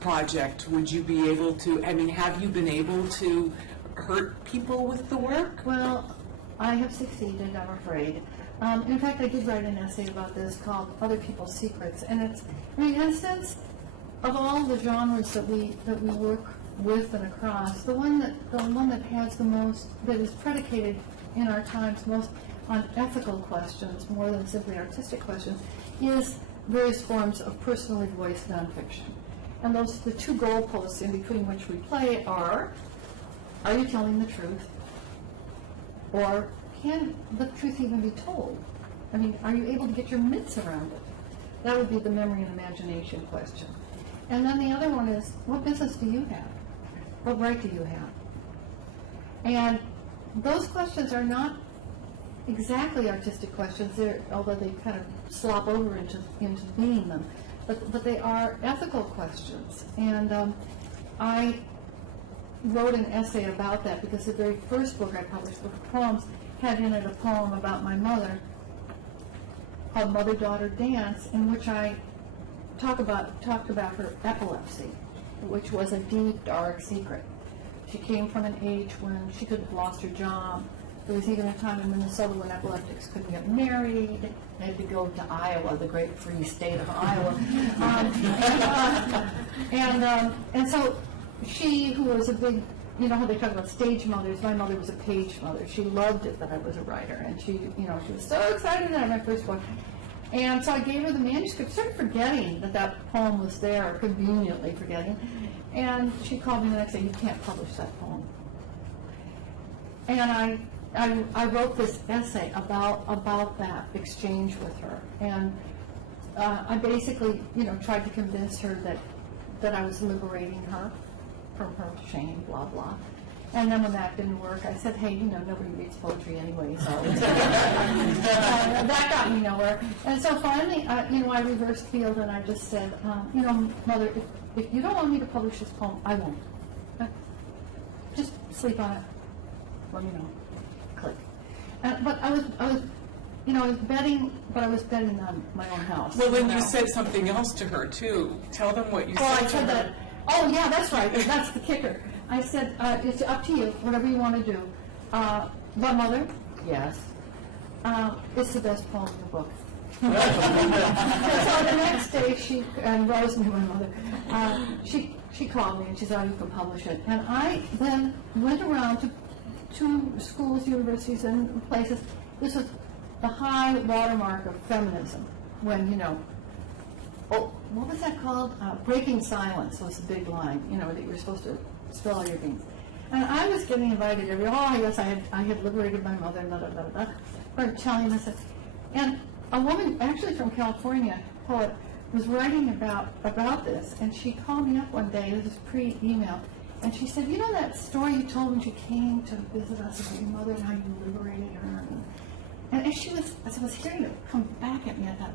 project, would you be able to, have you been able to hurt people with the work? Well, I have succeeded, I'm afraid. In fact, I did write an essay about this called Other People's Secrets. And it's, in a sense, of all the genres that we work with and across, the one that has the most, that is predicated in our times most on ethical questions more than simply artistic questions, is various forms of personally voiced nonfiction. And the two goalposts in between which we play are you telling the truth, Or can the truth even be told? I mean, are you able to get your mitts around it? That would be the memory and imagination question. And then the other one is, what business do you have? What right do you have? And those questions are not exactly artistic questions, although they kind of slop over into being them. But they are ethical questions. And I wrote an essay about that because the very first book I published, the book of poems, had in it a poem about my mother called Mother-Daughter Dance, in which I talked about her epilepsy, which was a deep, dark secret. She came from an age when she could have lost her job. There was even a time in Minnesota when epileptics couldn't get married. They had to go to Iowa, the great free state of Iowa. And so she, who was a big, you know how they talk about stage mothers, my mother was a page mother. She loved it that I was a writer, and she was so excited that I read my first book. And so I gave her the manuscript, started forgetting that poem was there, or conveniently forgetting. And she called me the next day, you can't publish that poem. And I wrote this essay about that exchange with her. And I basically, tried to convince her that I was liberating her from her shame, blah, blah. And then when that didn't work, I said, hey, nobody reads poetry anyway, so that got me nowhere. And so finally, I reversed field and I just said, Mother, if you don't want me to publish this poem, I won't. Just sleep on it. Let me know. Click. But I was betting, but I was betting on my own house. Well, then you said something else to her, too. Tell them what you said. I said that. Oh, yeah, that's right. That's the kicker. I said, it's up to you, whatever you want to do. But Mother, yes, it's the best poem in the book. And so the next day, and Rose knew my mother, she called me and she said, oh, you can publish it. And I then went around to schools, universities, and places. This was the high watermark of feminism when, what was that called? Breaking silence was the big line, that you were supposed to spill all your beans. And I was getting invited yes, I had liberated my mother, blah, blah, blah, blah, for telling this. And a woman, actually from California, poet, was writing about this, and she called me up one day, this is pre-email, and she said, that story you told when she came to visit us about your mother and how you liberated her? And as I was hearing it come back at me, I thought,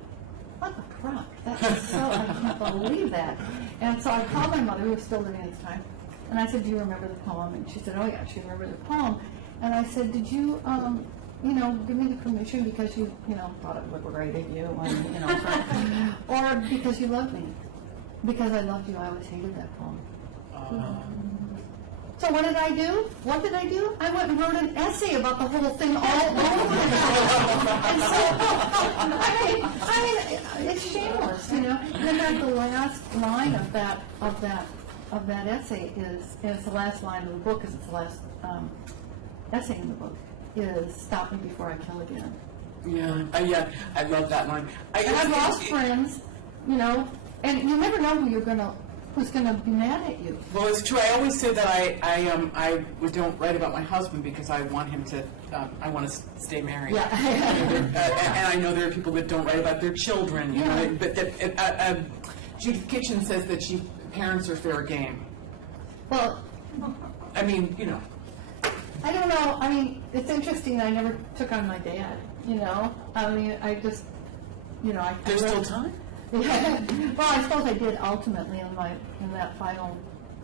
what the crap? I can't believe that. And so I called my mother, who was still living at the time, and I said, do you remember the poem? And she said, oh yeah, she remembered the poem. And I said, did you, give me the permission because you, thought it liberated you, and, or because you loved me? Because I loved you, I always hated that poem. So what did I do? I went and wrote an essay about the whole thing all over again. I mean, it's shameless, And then the last line of that essay is the last line of the book, because it's the last essay in the book, is "Stop me before I kill again." Yeah, I love that line. I've lost friends, and you never know who's gonna be mad at you. Well, it's true. I always say that I don't write about my husband because I want him to. I want to stay married. Yeah. And I know there are people that don't write about their children. But that Judith Kitchen says that parents are fair game. Well, I mean, I don't know. I mean, it's interesting. I never took on my dad. I mean, I just, there's still time. Yeah. Well, I suppose I did ultimately in that final,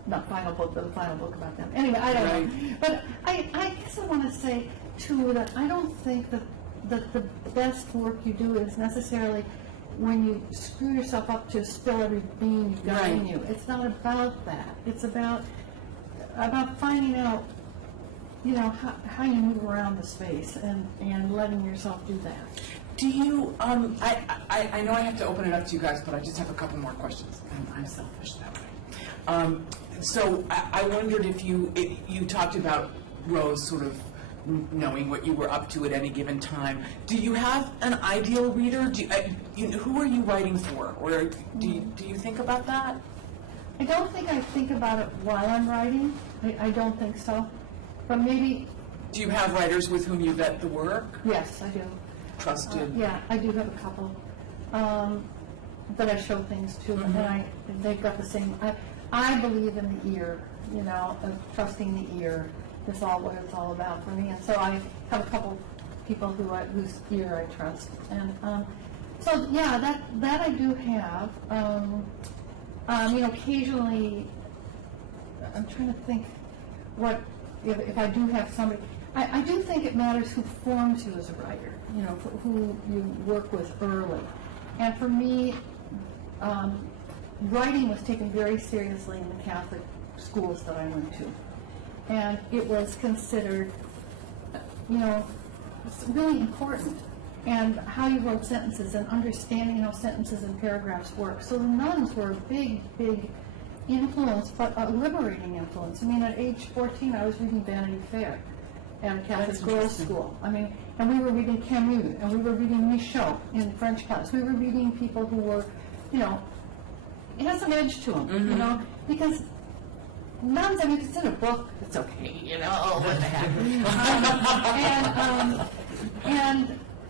not final book, but the final book about them. Anyway, I don't know. But I guess I want to say too that I don't think that the best work you do is necessarily when you screw yourself up to spill every bean you've got in you. It's not about that. It's about finding out, how you move around the space and letting yourself do that. Do you, I know I have to open it up to you guys, but I just have a couple more questions. I'm selfish that way. So I wondered if you talked about Rose sort of knowing what you were up to at any given time. Do you have an ideal reader? Who are you writing for? Or do you think about that? I don't think I think about it while I'm writing. I don't think so. But maybe Do you have writers with whom you vet the work? Yes, I do. Trusted? Yeah, I do have a couple that I show things to, and they've got the same. I believe in the ear, you know, of trusting the ear is all what it's all about for me. And so I have a couple people whose ear I trust, and so yeah, that I do have. You know, occasionally, I'm trying to think what if I do have somebody. I do think it matters who forms you as a writer, you know, who you work with early. And for me, writing was taken very seriously in the Catholic schools that I went to. And it was considered, you know, really important. And how you wrote sentences and understanding how sentences and paragraphs work. So the nuns were a big, big influence, but a liberating influence. I mean, at age 14, I was reading Vanity Fair at a Catholic girls' school. I mean, and we were reading Camus, and we were reading Michaud in French class. We were reading people who were, you know, it has some edge to them, you know, because nuns, I mean, if it's in a book, it's okay, you know, what the heck.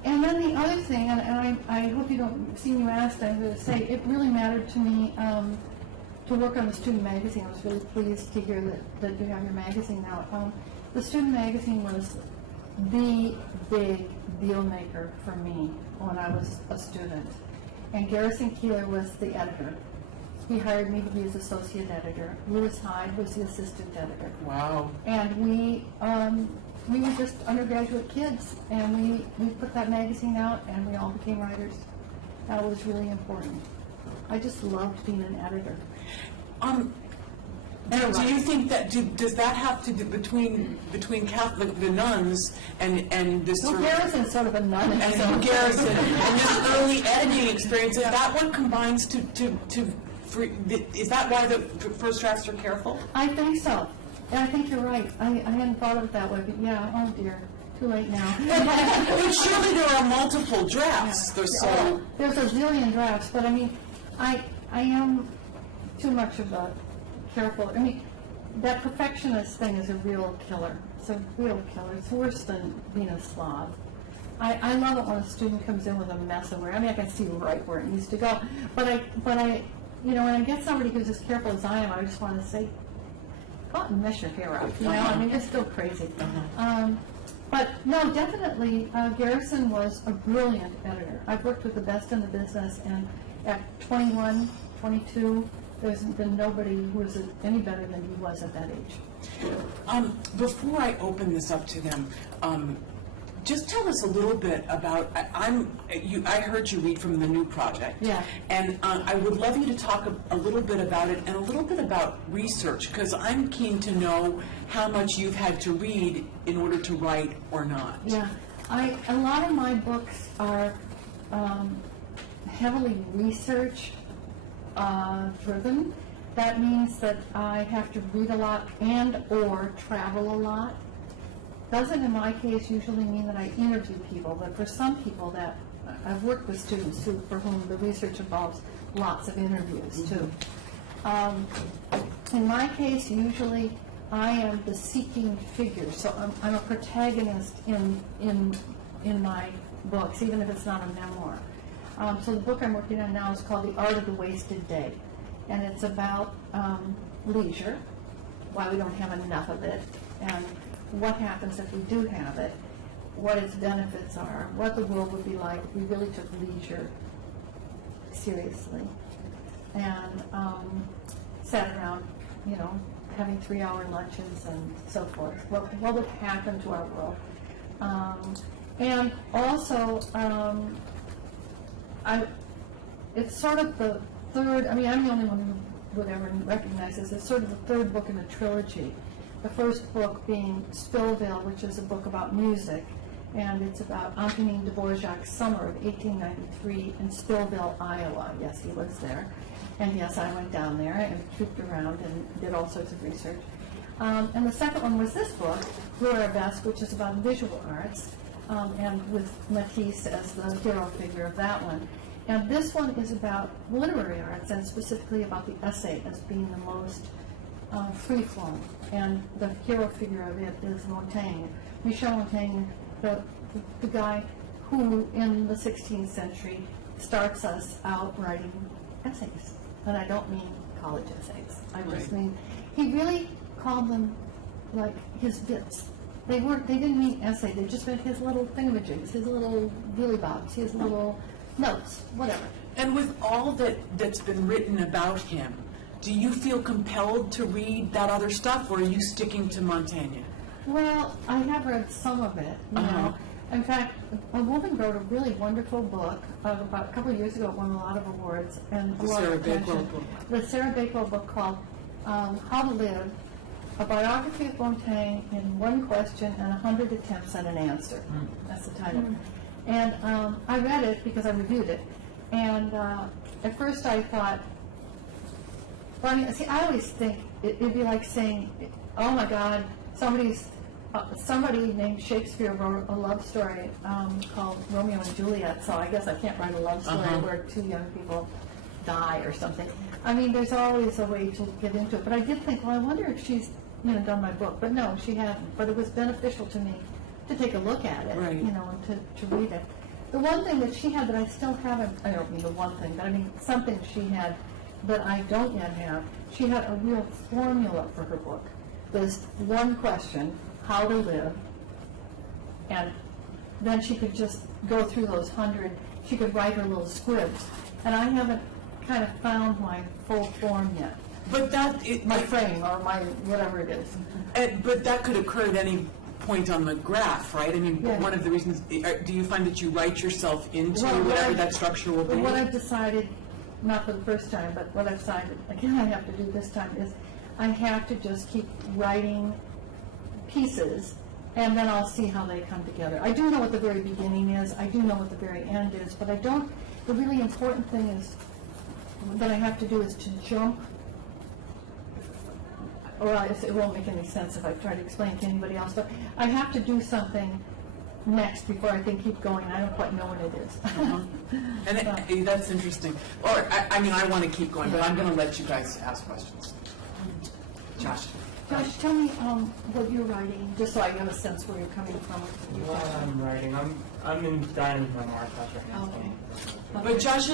And then the other thing, and I hope you don't see you asked, I'm going to say, it really mattered to me to work on the student magazine. I was really pleased to hear that you have your magazine now. The student magazine was the big deal maker for me when I was a student. And Garrison Keillor was the editor. He hired me to be his associate editor. Lewis Hyde was the assistant editor. Wow. And we were just undergraduate kids, and we put that magazine out, and we all became writers. That was really important. I just loved being an editor. Now, do you think that does that have to do between Catholic the nuns and this sort of Garrison's sort of a nun, and Garrison and this early editing experience? Is that what combines to is that why the first drafts are careful? I think so. And I think you're right. I hadn't thought of it that way, but yeah, oh dear, too late now. But surely there are multiple drafts. Yeah. There's a zillion drafts, but I mean, I am too much of a careful. I mean, that perfectionist thing is a real killer. It's a real killer. It's worse than being a slob. I love it when a student comes in with a mess of where, I mean, I can see right where it needs to go. But I, you know, when I get somebody who's as careful as I am, I just want to say, go out and mess your hair up. You know, I mean, it's still crazy. But no, definitely, Garrison was a brilliant editor. I've worked with the best in the business, and at 21, 22, there's been nobody who was any better than he was at that age. Before I open this up to them, just tell us a little bit about. I heard you read from the new project. Yeah. And I would love you to talk a little bit about it and a little bit about research, because I'm keen to know how much you've had to read in order to write or not. Yeah. A lot of my books are heavily research driven. That means that I have to read a lot and or travel a lot. Doesn't in my case usually mean that I interview people, but for some people that I've worked with students for whom the research involves lots of interviews too. In my case, usually I am the seeking figure, so I'm a protagonist in my books, even if it's not a memoir. So the book I'm working on now is called The Art of the Wasted Day, and it's about leisure, why we don't have enough of it, and what happens if we do have it, what its benefits are, what the world would be like if we really took leisure seriously, and sat around, you know, having 3-hour lunches and so forth. What would happen to our world? And also, it's sort of the third, I mean, I'm the only one who would ever recognize this. It's sort of the third book in a trilogy. The first book being Spillville, which is a book about music, and it's about Antonin Dvorak's summer of 1893 in Spillville, Iowa. Yes, he lives there. And yes, I went down there and trooped around and did all sorts of research. And the second one was this book, Arabesque, which is about visual arts, and with Matisse as the hero figure of that one. And this one is about literary arts, and specifically about the essay as being the most free-flowing. And the hero figure of it is Montaigne, Michel Montaigne, the guy who in the 16th century starts us out writing essays. And I don't mean college essays. I just mean, he really called them like his bits. They didn't mean essay, they just meant his little thingamajigs, his little bobs, his little notes, whatever. And with all that's been written about him, do you feel compelled to read that other stuff, or are you sticking to Montaigne? Well, I have read some of it, you know. In fact, a woman wrote a really wonderful book about a couple of years ago. It won a lot of awards and a lot of attention. The Sarah Bakewell book called How to Live, a biography of Montaigne in one question and 100 attempts at an answer. That's the title. And I read it because I reviewed it. And at first I thought, well, I mean, see, I always think it'd be like saying, oh my God, somebody named Shakespeare wrote a love story called Romeo and Juliet, so I guess I can't write a love story where two young people die or something. I mean, there's always a way to get into it. But I did think, well, I wonder if she's done my book. But no, she hadn't. But it was beneficial to me to take a look at it, and to read it. The one thing that she had that I still haven't, I don't mean the one thing, but I mean something she had that I don't yet have, she had a real formula for her book. There's one question, how to live, and then she could just go through those 100, she could write her little squibs, and I haven't kind of found my full form yet. But my frame, or my whatever it is. But that could occur at any point on the graph, right? I mean, one of the reasons, do you find that you write yourself into whatever that structure will be? What I've decided, not for the first time, but what I've decided, again, I have to do this time, is I have to just keep writing pieces, and then I'll see how they come together. I do know what the very beginning is, I do know what the very end is, but I don't, the really important thing is, that I have to do is to jump, or it won't make any sense if I try to explain to anybody else, but I have to do something next before I can keep going. I don't quite know what it is. And that's interesting. Or, I mean, I want to keep going, but I'm going to let you guys ask questions. Josh, tell me what you're writing, just so I get a sense where you're coming from. What I'm writing, I'm in Diana's memoir, Patricia Hampl. Okay. but Josh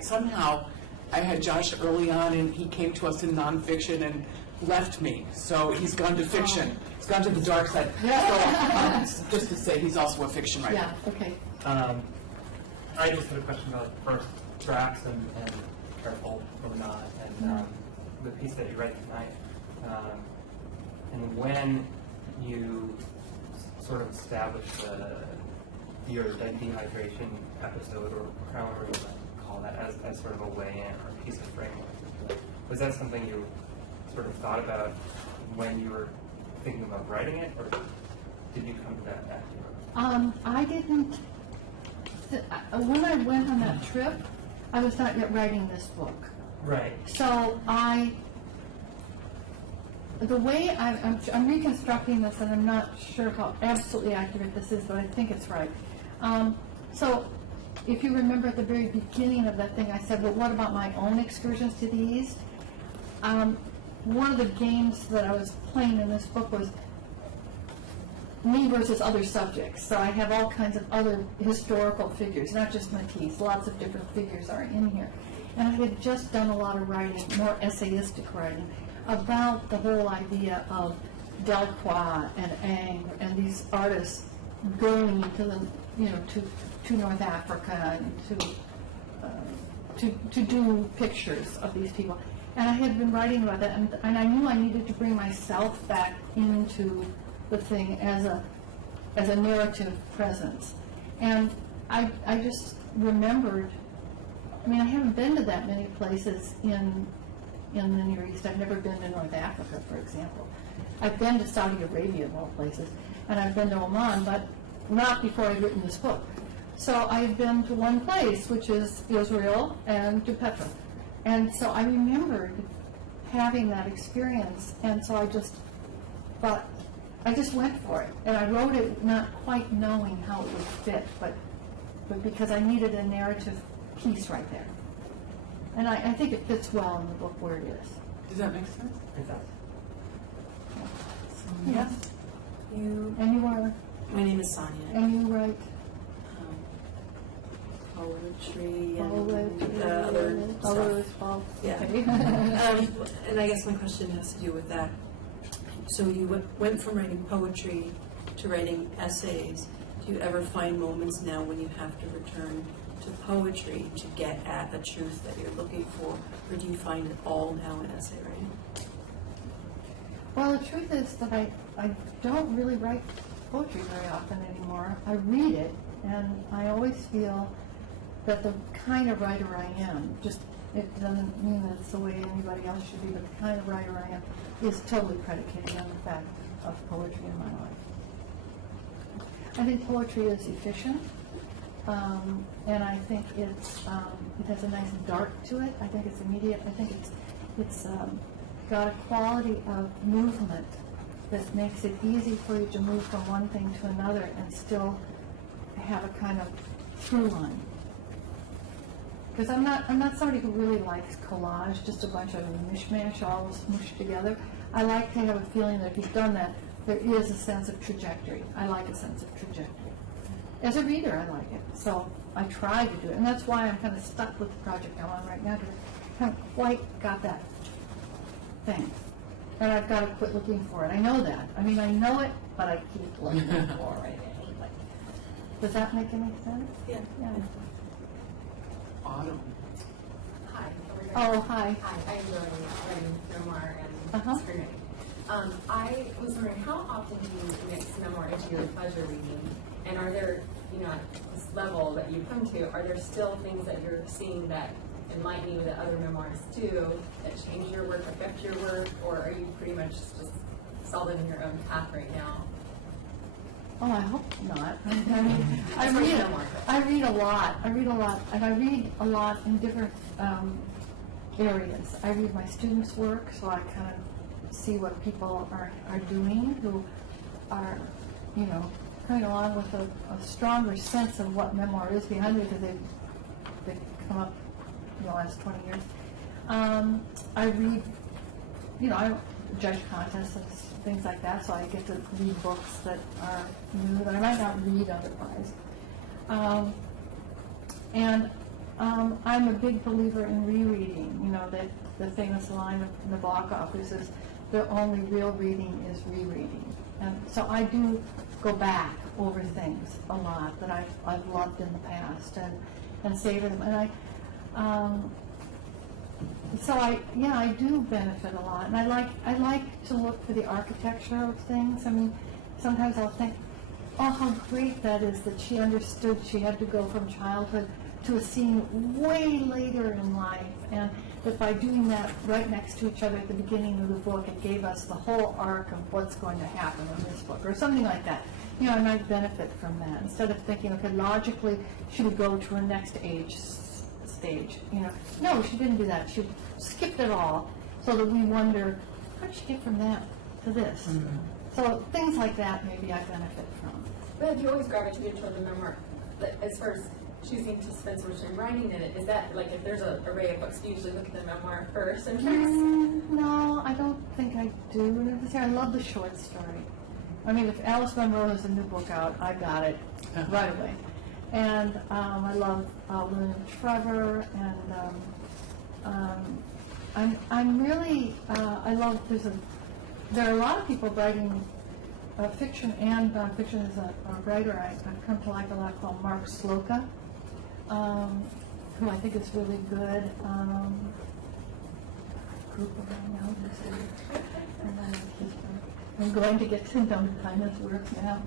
somehow I had Josh early on, and he came to us in nonfiction and left me. So he's gone to fiction. He's gone to the dark side. So, just to say, he's also a fiction writer. Yeah, okay. I just had a question about first drafts and careful or not, and the piece that you read tonight, and when you sort of established your dehydration episode, or however you might call that, as sort of a way in or a piece of framework, was that something you sort of thought about when you were thinking about writing it, or did you come to that afterwards? I didn't, when I went on that trip, I was not yet writing this book. Right. So the way I'm reconstructing this, and I'm not sure how absolutely accurate this is, but I think it's right. So if you remember at the very beginning of that thing, I said, well, what about my own excursions to the East? One of the games that I was playing in this book was me versus other subjects. So I have all kinds of other historical figures, not just Matisse. Lots of different figures are in here. And I had just done a lot of writing, more essayistic writing, about the whole idea of Delacroix and Ingres and these artists going to the, to North Africa and to do pictures of these people. And I had been writing about that, and I knew I needed to bring myself back into the thing as a narrative presence. And I just remembered, I mean, I haven't been to that many places in the Near East. I've never been to North Africa, for example. I've been to Saudi Arabia, of all places, and I've been to Oman, but not before I'd written this book. So I've been to one place, which is Israel, and to Petra. And so I remembered having that experience, and so I just thought, I just went for it. And I wrote it not quite knowing how it would fit, but because I needed a narrative piece right there. And I think it fits well in the book where it is. Does that make sense? It does. Yes? And you are, My name is Sonia. and you write Poetry and poetry, other other stuff. stuff. Yeah. Okay. And I guess my question has to do with that. So you went from writing poetry to writing essays. Do you ever find moments now when you have to return to poetry to get at a truth that you're looking for, or do you find it all now in essay writing? Well, the truth is that I don't really write poetry very often anymore. I read it, and I always feel that the kind of writer I am, just it doesn't mean that it's the way anybody else should be, but the kind of writer I am is totally predicated on the fact of poetry in my life. I think poetry is efficient, and I think it's it has a nice dart to it. I think it's immediate. I think it's got a quality of movement that makes it easy for you to move from one thing to another and still have a kind of through line. Because I'm not somebody who really likes collage, just a bunch of mishmash all smooshed together. I like to have a feeling that if you've done that, there is a sense of trajectory. I like a sense of trajectory. As a reader, I like it. So I try to do it. And that's why I'm kind of stuck with the project I'm on right now, because I haven't quite got that thing. And I've got to quit looking for it. I know that. I mean, I know it, but I keep looking for it. Does that make any sense? Yeah. Yeah. Autumn. Hi. Oh, hi. Hi, I'm writing memoir and Uh-huh. screenwriting. I was wondering, how often do you mix memoir into your pleasure reading? And are there, at this level that you've come to, are there still things that you're seeing that enlighten you that other memoirs do, that change your work, affect your work, or are you pretty much just solid in your own path right now? Oh, I hope not. I mean, I read a lot. And I read a lot in different areas. I read my students' work, so I kind of see what people are doing who are, coming along with a stronger sense of what memoir is behind it, because they've come up in the last 20 years. I read, I judge contests and things like that, so I get to read books that are new that I might not read otherwise. And I'm a big believer in rereading. The famous line of Nabokov is the only real reading is rereading. And so I do go back over things a lot that I've loved in the past and savor them. And I do benefit a lot, and I like to look for the architecture of things. I mean, sometimes I'll think, oh, how great that is that she understood she had to go from childhood to a scene way later in life, and that by doing that right next to each other at the beginning of the book, it gave us the whole arc of what's going to happen in this book, or something like that. I might benefit from that, instead of thinking, okay, logically, she would go to her next stage. No, she didn't do that. She skipped it all, so that we wonder, how did she get from that to this? Mm-hmm. So things like that, maybe I benefit from. But have you always gravitated toward the memoir? As far as choosing to spend so much time writing in it, is that like if there's an array of books, you usually look at the memoir first and No, I don't think I do necessarily. I love the short story. I mean, if Alice Munro has a new book out, I got it right away. And I love William Trevor, and I'm really, I love, there are a lot of people writing fiction and nonfiction. As a writer I've come to like a lot, called Mark Sloka, who I think is really good. Group around now, I'm going to get to know Dinah's work now.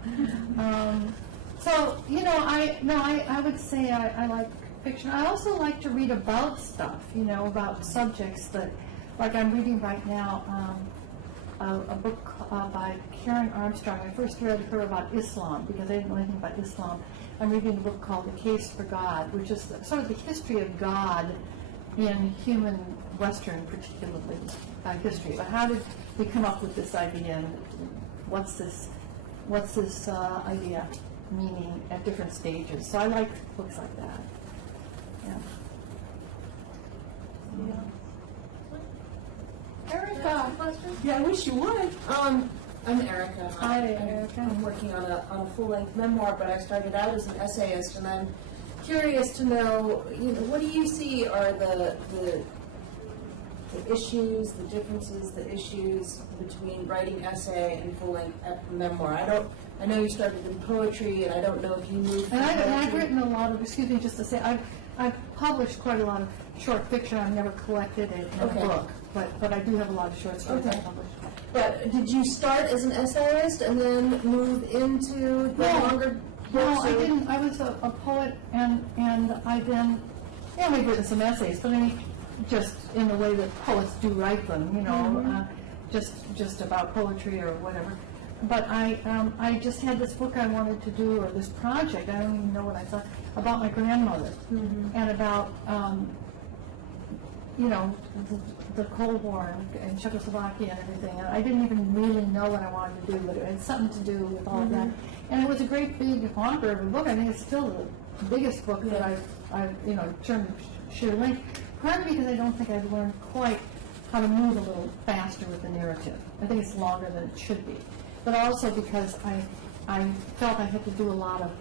So, I would say I like fiction. I also like to read about stuff, about subjects that, like I'm reading right now a book by Karen Armstrong. I first read her about Islam because I didn't know anything about Islam. I'm reading a book called The Case for God, which is sort of the history of God in human Western, particularly, history. But how did we come up with this idea, and what's this idea meaning at different stages? So I like books like that. Yeah. Erica, Yeah, I wish you would. I'm Erica. Hi, Erica. I'm working on a full-length memoir, but I started out as an essayist, and I'm curious to know, what do you see are the issues, the differences, the issues between writing essay and full-length memoir? I know you started in poetry, and I don't know if you moved. And I've written a lot of, excuse me, just to say, I've published quite a lot of short fiction. I've never collected it in a book, but I do have a lot of short stories I've published. But did you start as an essayist and then move into the longer books? No, I didn't. I was a poet, and I then, we've written some essays, but I mean, just in the way that poets do write them, just about poetry or whatever. But I just had this book I wanted to do, or this project, I don't even know what I thought, about my grandmother, and about, the Cold War and Czechoslovakia and everything. And I didn't even really know what I wanted to do, but it had something to do with all of that. And it was a great big honor of a book. I think it's still the biggest book that I've in terms of sheer length. Partly because I don't think I've learned quite how to move a little faster with the narrative. I think it's longer than it should be. But also because I felt I had to do a lot of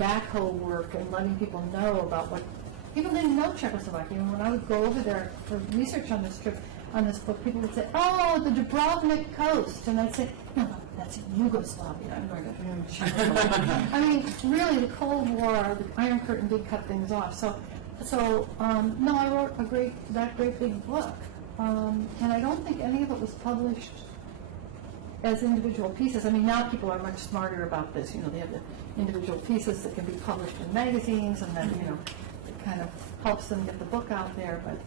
backhoe work and letting people know about what people didn't know Czechoslovakia. And when I would go over there for research on this trip, on this book, people would say, "Oh, the Dubrovnik coast," and I'd say, "No, that's Yugoslavia. I'm going to Czechoslovakia." I mean, really, the Cold War, the Iron Curtain did cut things off. So no, I wrote that great big book, and I don't think any of it was published as individual pieces. I mean, now people are much smarter about this. They have the individual pieces that can be published in magazines, and then it kind of helps them get the book out there. But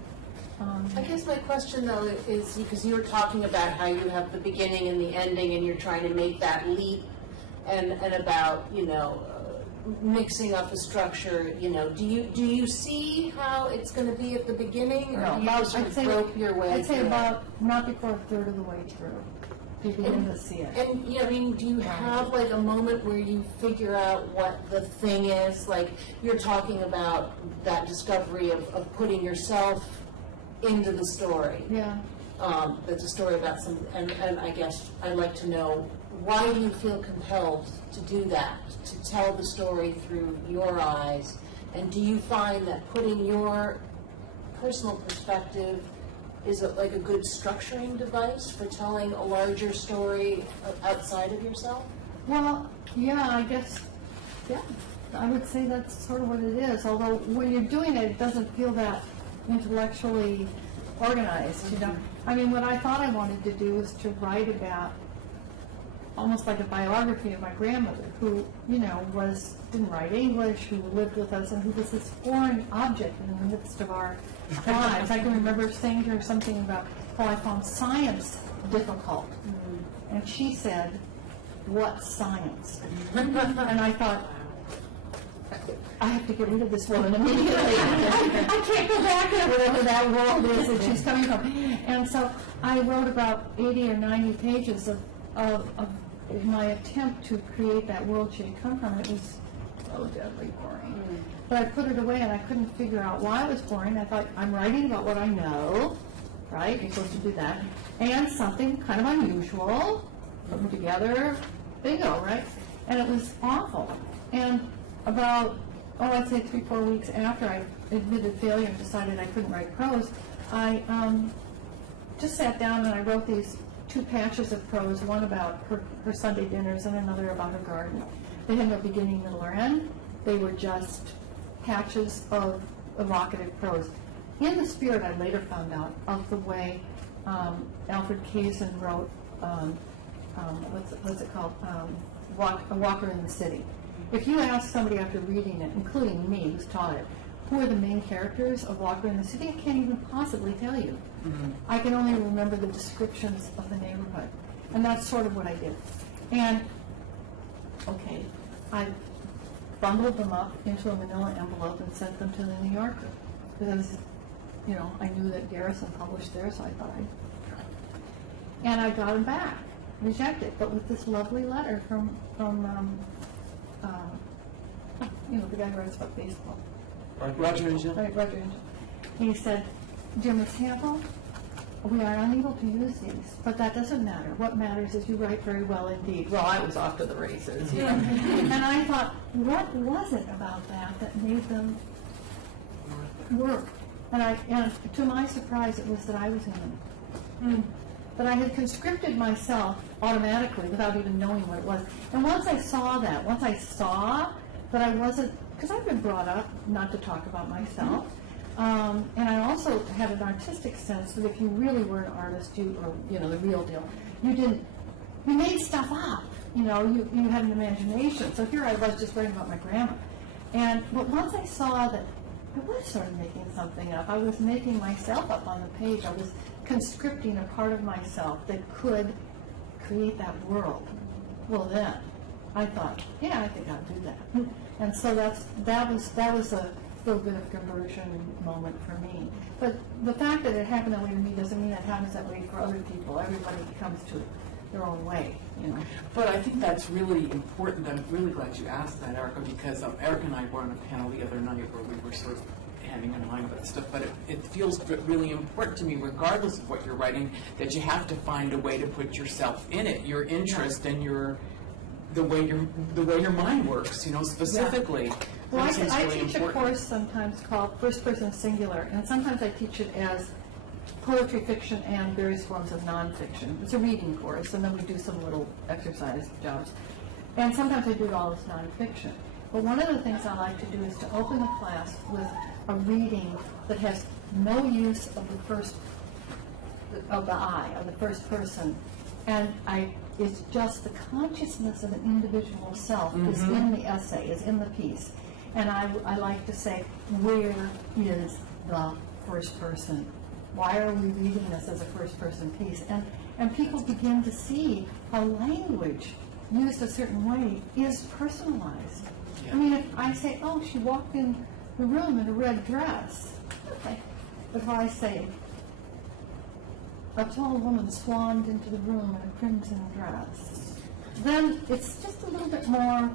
I guess my question, though, is because you were talking about how you have the beginning and the ending, and you're trying to make that leap, and about mixing up a structure. Do you see how it's going to be at the beginning, or do you sort of grope your way? I'd say about not before a third of the way through. You begin to see it. And do you have like a moment where you figure out what the thing is? Like you're talking about that discovery of putting yourself into the story. Yeah. That's a story about and I guess I'd like to know, why do you feel compelled to do that, to tell the story through your eyes? And do you find that putting your personal perspective is it like a good structuring device for telling a larger story outside of yourself? Well, yeah, I guess, I would say that's sort of what it is. Although when you're doing it, it doesn't feel that intellectually organized, I mean, what I thought I wanted to do was to write about almost like a biography of my grandmother, who, didn't write English, who lived with us, and who was this foreign object in the midst of our lives. I can remember saying to her something about, I found science difficult. And she said, "What science?" And I thought, I have to get rid of this woman immediately. I can't go back to whatever that world is that she's coming from. And so I wrote about 80 or 90 pages of my attempt to create that world she had come from. It was so deadly boring. But I put it away, and I couldn't figure out why it was boring. I thought, I'm writing about what I know, right? You're supposed to do that. And something kind of unusual, put them together, bingo, right? And it was awful. And about, I'd say 3-4 weeks after I admitted failure and decided I couldn't write prose, I just sat down and I wrote these 2 patches of prose, one about her Sunday dinners and another about her garden. They had no beginning, middle, or end. They were just patches of evocative prose. In the spirit, I later found out, of the way Alfred Kazin wrote, what's it called? A Walker in the City. If you ask somebody after reading it, including me, who's taught it, who are the main characters of Walker in the City, I can't even possibly tell you. I can only remember the descriptions of the neighborhood. And that's sort of what I did. And, I bundled them up into a manila envelope and sent them to the New Yorker. Because, I knew that Garrison published there, so I thought I'd try. And I got them back, rejected, but with this lovely letter from the guy who writes about baseball. Roger Angel. Right, Roger Angel. He said, "Dear Miss Hampl, we are unable to use these, but that doesn't matter. What matters is you write very well indeed. Well, I was off to the races, you know. And I thought, what was it about that made them work? And to my surprise, it was that I was in them. That I had conscripted myself automatically without even knowing what it was. And once I saw that I wasn't, because I've been brought up not to talk about myself, and I also had an artistic sense that if you really were an artist, the real deal, you made stuff up, you had an imagination. So here I was just writing about my grandma. But once I saw that I was sort of making something up, I was making myself up on the page, I was conscripting a part of myself that could create that world. Well then, I thought, yeah, I think I'll do that. And so that was a little bit of conversion moment for me. But the fact that it happened that way to me doesn't mean it happens that way for other people. Everybody comes to it their own way, But I think that's really important. I'm really glad you asked that, Erica, because Erica and I were on a panel the other night where we were sort of handing in line about stuff, but it feels really important to me, regardless of what you're writing, that you have to find a way to put yourself in it, your interest and the way your mind works, specifically. Yeah. Well, I really teach important. a course sometimes called First Person Singular, and sometimes I teach it as poetry, fiction, and various forms of nonfiction. It's a reading course, and then we do some little exercise jobs. And sometimes I do it all as nonfiction. But one of the things I like to do is to open the class with a reading that has no use of the I, of the first person, and it's just the consciousness of an individual self is in the essay, is in the piece. And I like to say, where is the first person? Why are we reading this as a first-person piece? And people begin to see how language used a certain way is personalized. Yeah. I mean, if I say, oh, she walked in the room in a red dress, okay. But if I say, a tall woman swaned into the room in a crimson dress, then it's just a little bit more,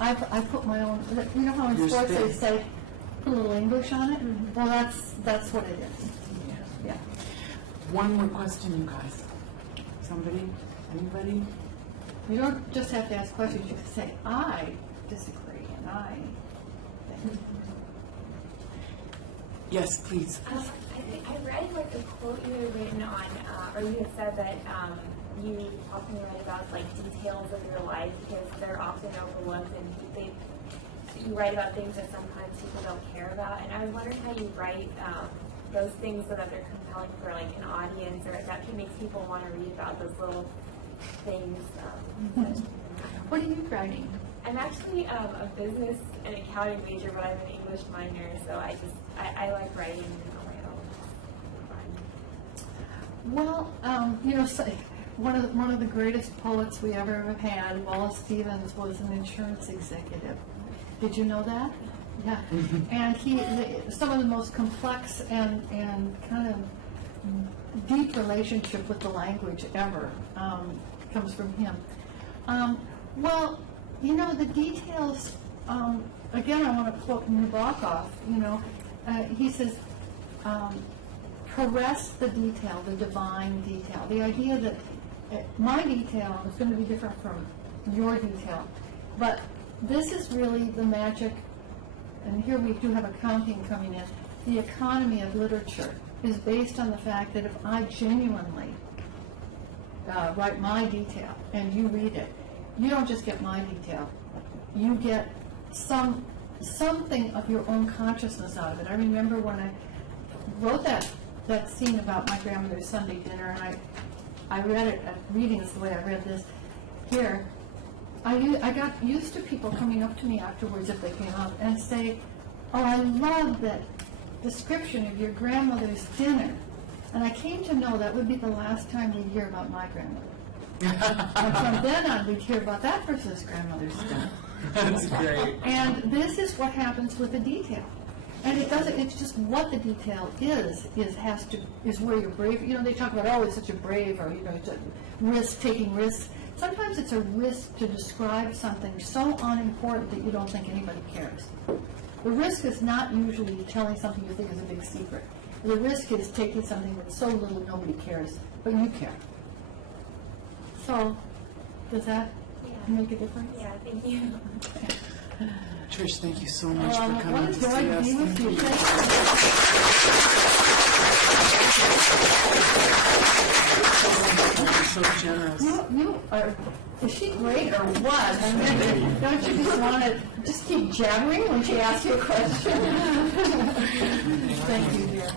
I put my own, how in sports they say, put a little English on it? Well, that's what it is. Yeah. One more question, you guys. Somebody? Anybody? You don't just have to ask questions. You can say, I disagree, and I think. Yes, please. I read like a quote you had written on, or you had said that you often write about like details of your life because they're often overlooked, and you write about things that sometimes people don't care about. And I was wondering how you write those things so that they're compelling for like an audience, or that makes people want to read about those little things. What are you writing? I'm actually a business and accounting major, but I'm an English minor, so I like writing on my own. Well, so one of the greatest poets we ever have had, Wallace Stevens, was an insurance executive. Did you know that? Yeah. And some of the most complex and kind of deep relationship with the language ever comes from him. Well, the details, again, I want to quote Nabokov, he says, caress the detail, the divine detail. The idea that my detail is going to be different from your detail. But this is really the magic, and here we do have accounting coming in. The economy of literature is based on the fact that if I genuinely write my detail and you read it, you don't just get my detail, you get something of your own consciousness out of it. I remember when I wrote that scene about my grandmother's Sunday dinner, and I read it, reading is the way I read this here, I got used to people coming up to me afterwards if they came up and say, oh, I love that description of your grandmother's dinner. And I came to know that would be the last time we'd hear about my grandmother. And from then on, we'd hear about that person's grandmother's dinner. That's great. And this is what happens with the detail. And it's just what the detail is where you're brave. They talk about, oh, it's such a brave, or, it's a risk, taking risks. Sometimes it's a risk to describe something so unimportant that you don't think anybody cares. The risk is not usually telling something you think is a big secret. The risk is taking something that's so little nobody cares, but you care. So, does that make a difference? Yeah, thank you. Trish, thank you so much for coming What to a see joy to us. be with you. You're so generous. You are, is she great or what? I mean, don't you just want to just keep jabbering when she asks you a question? Thank you, dear.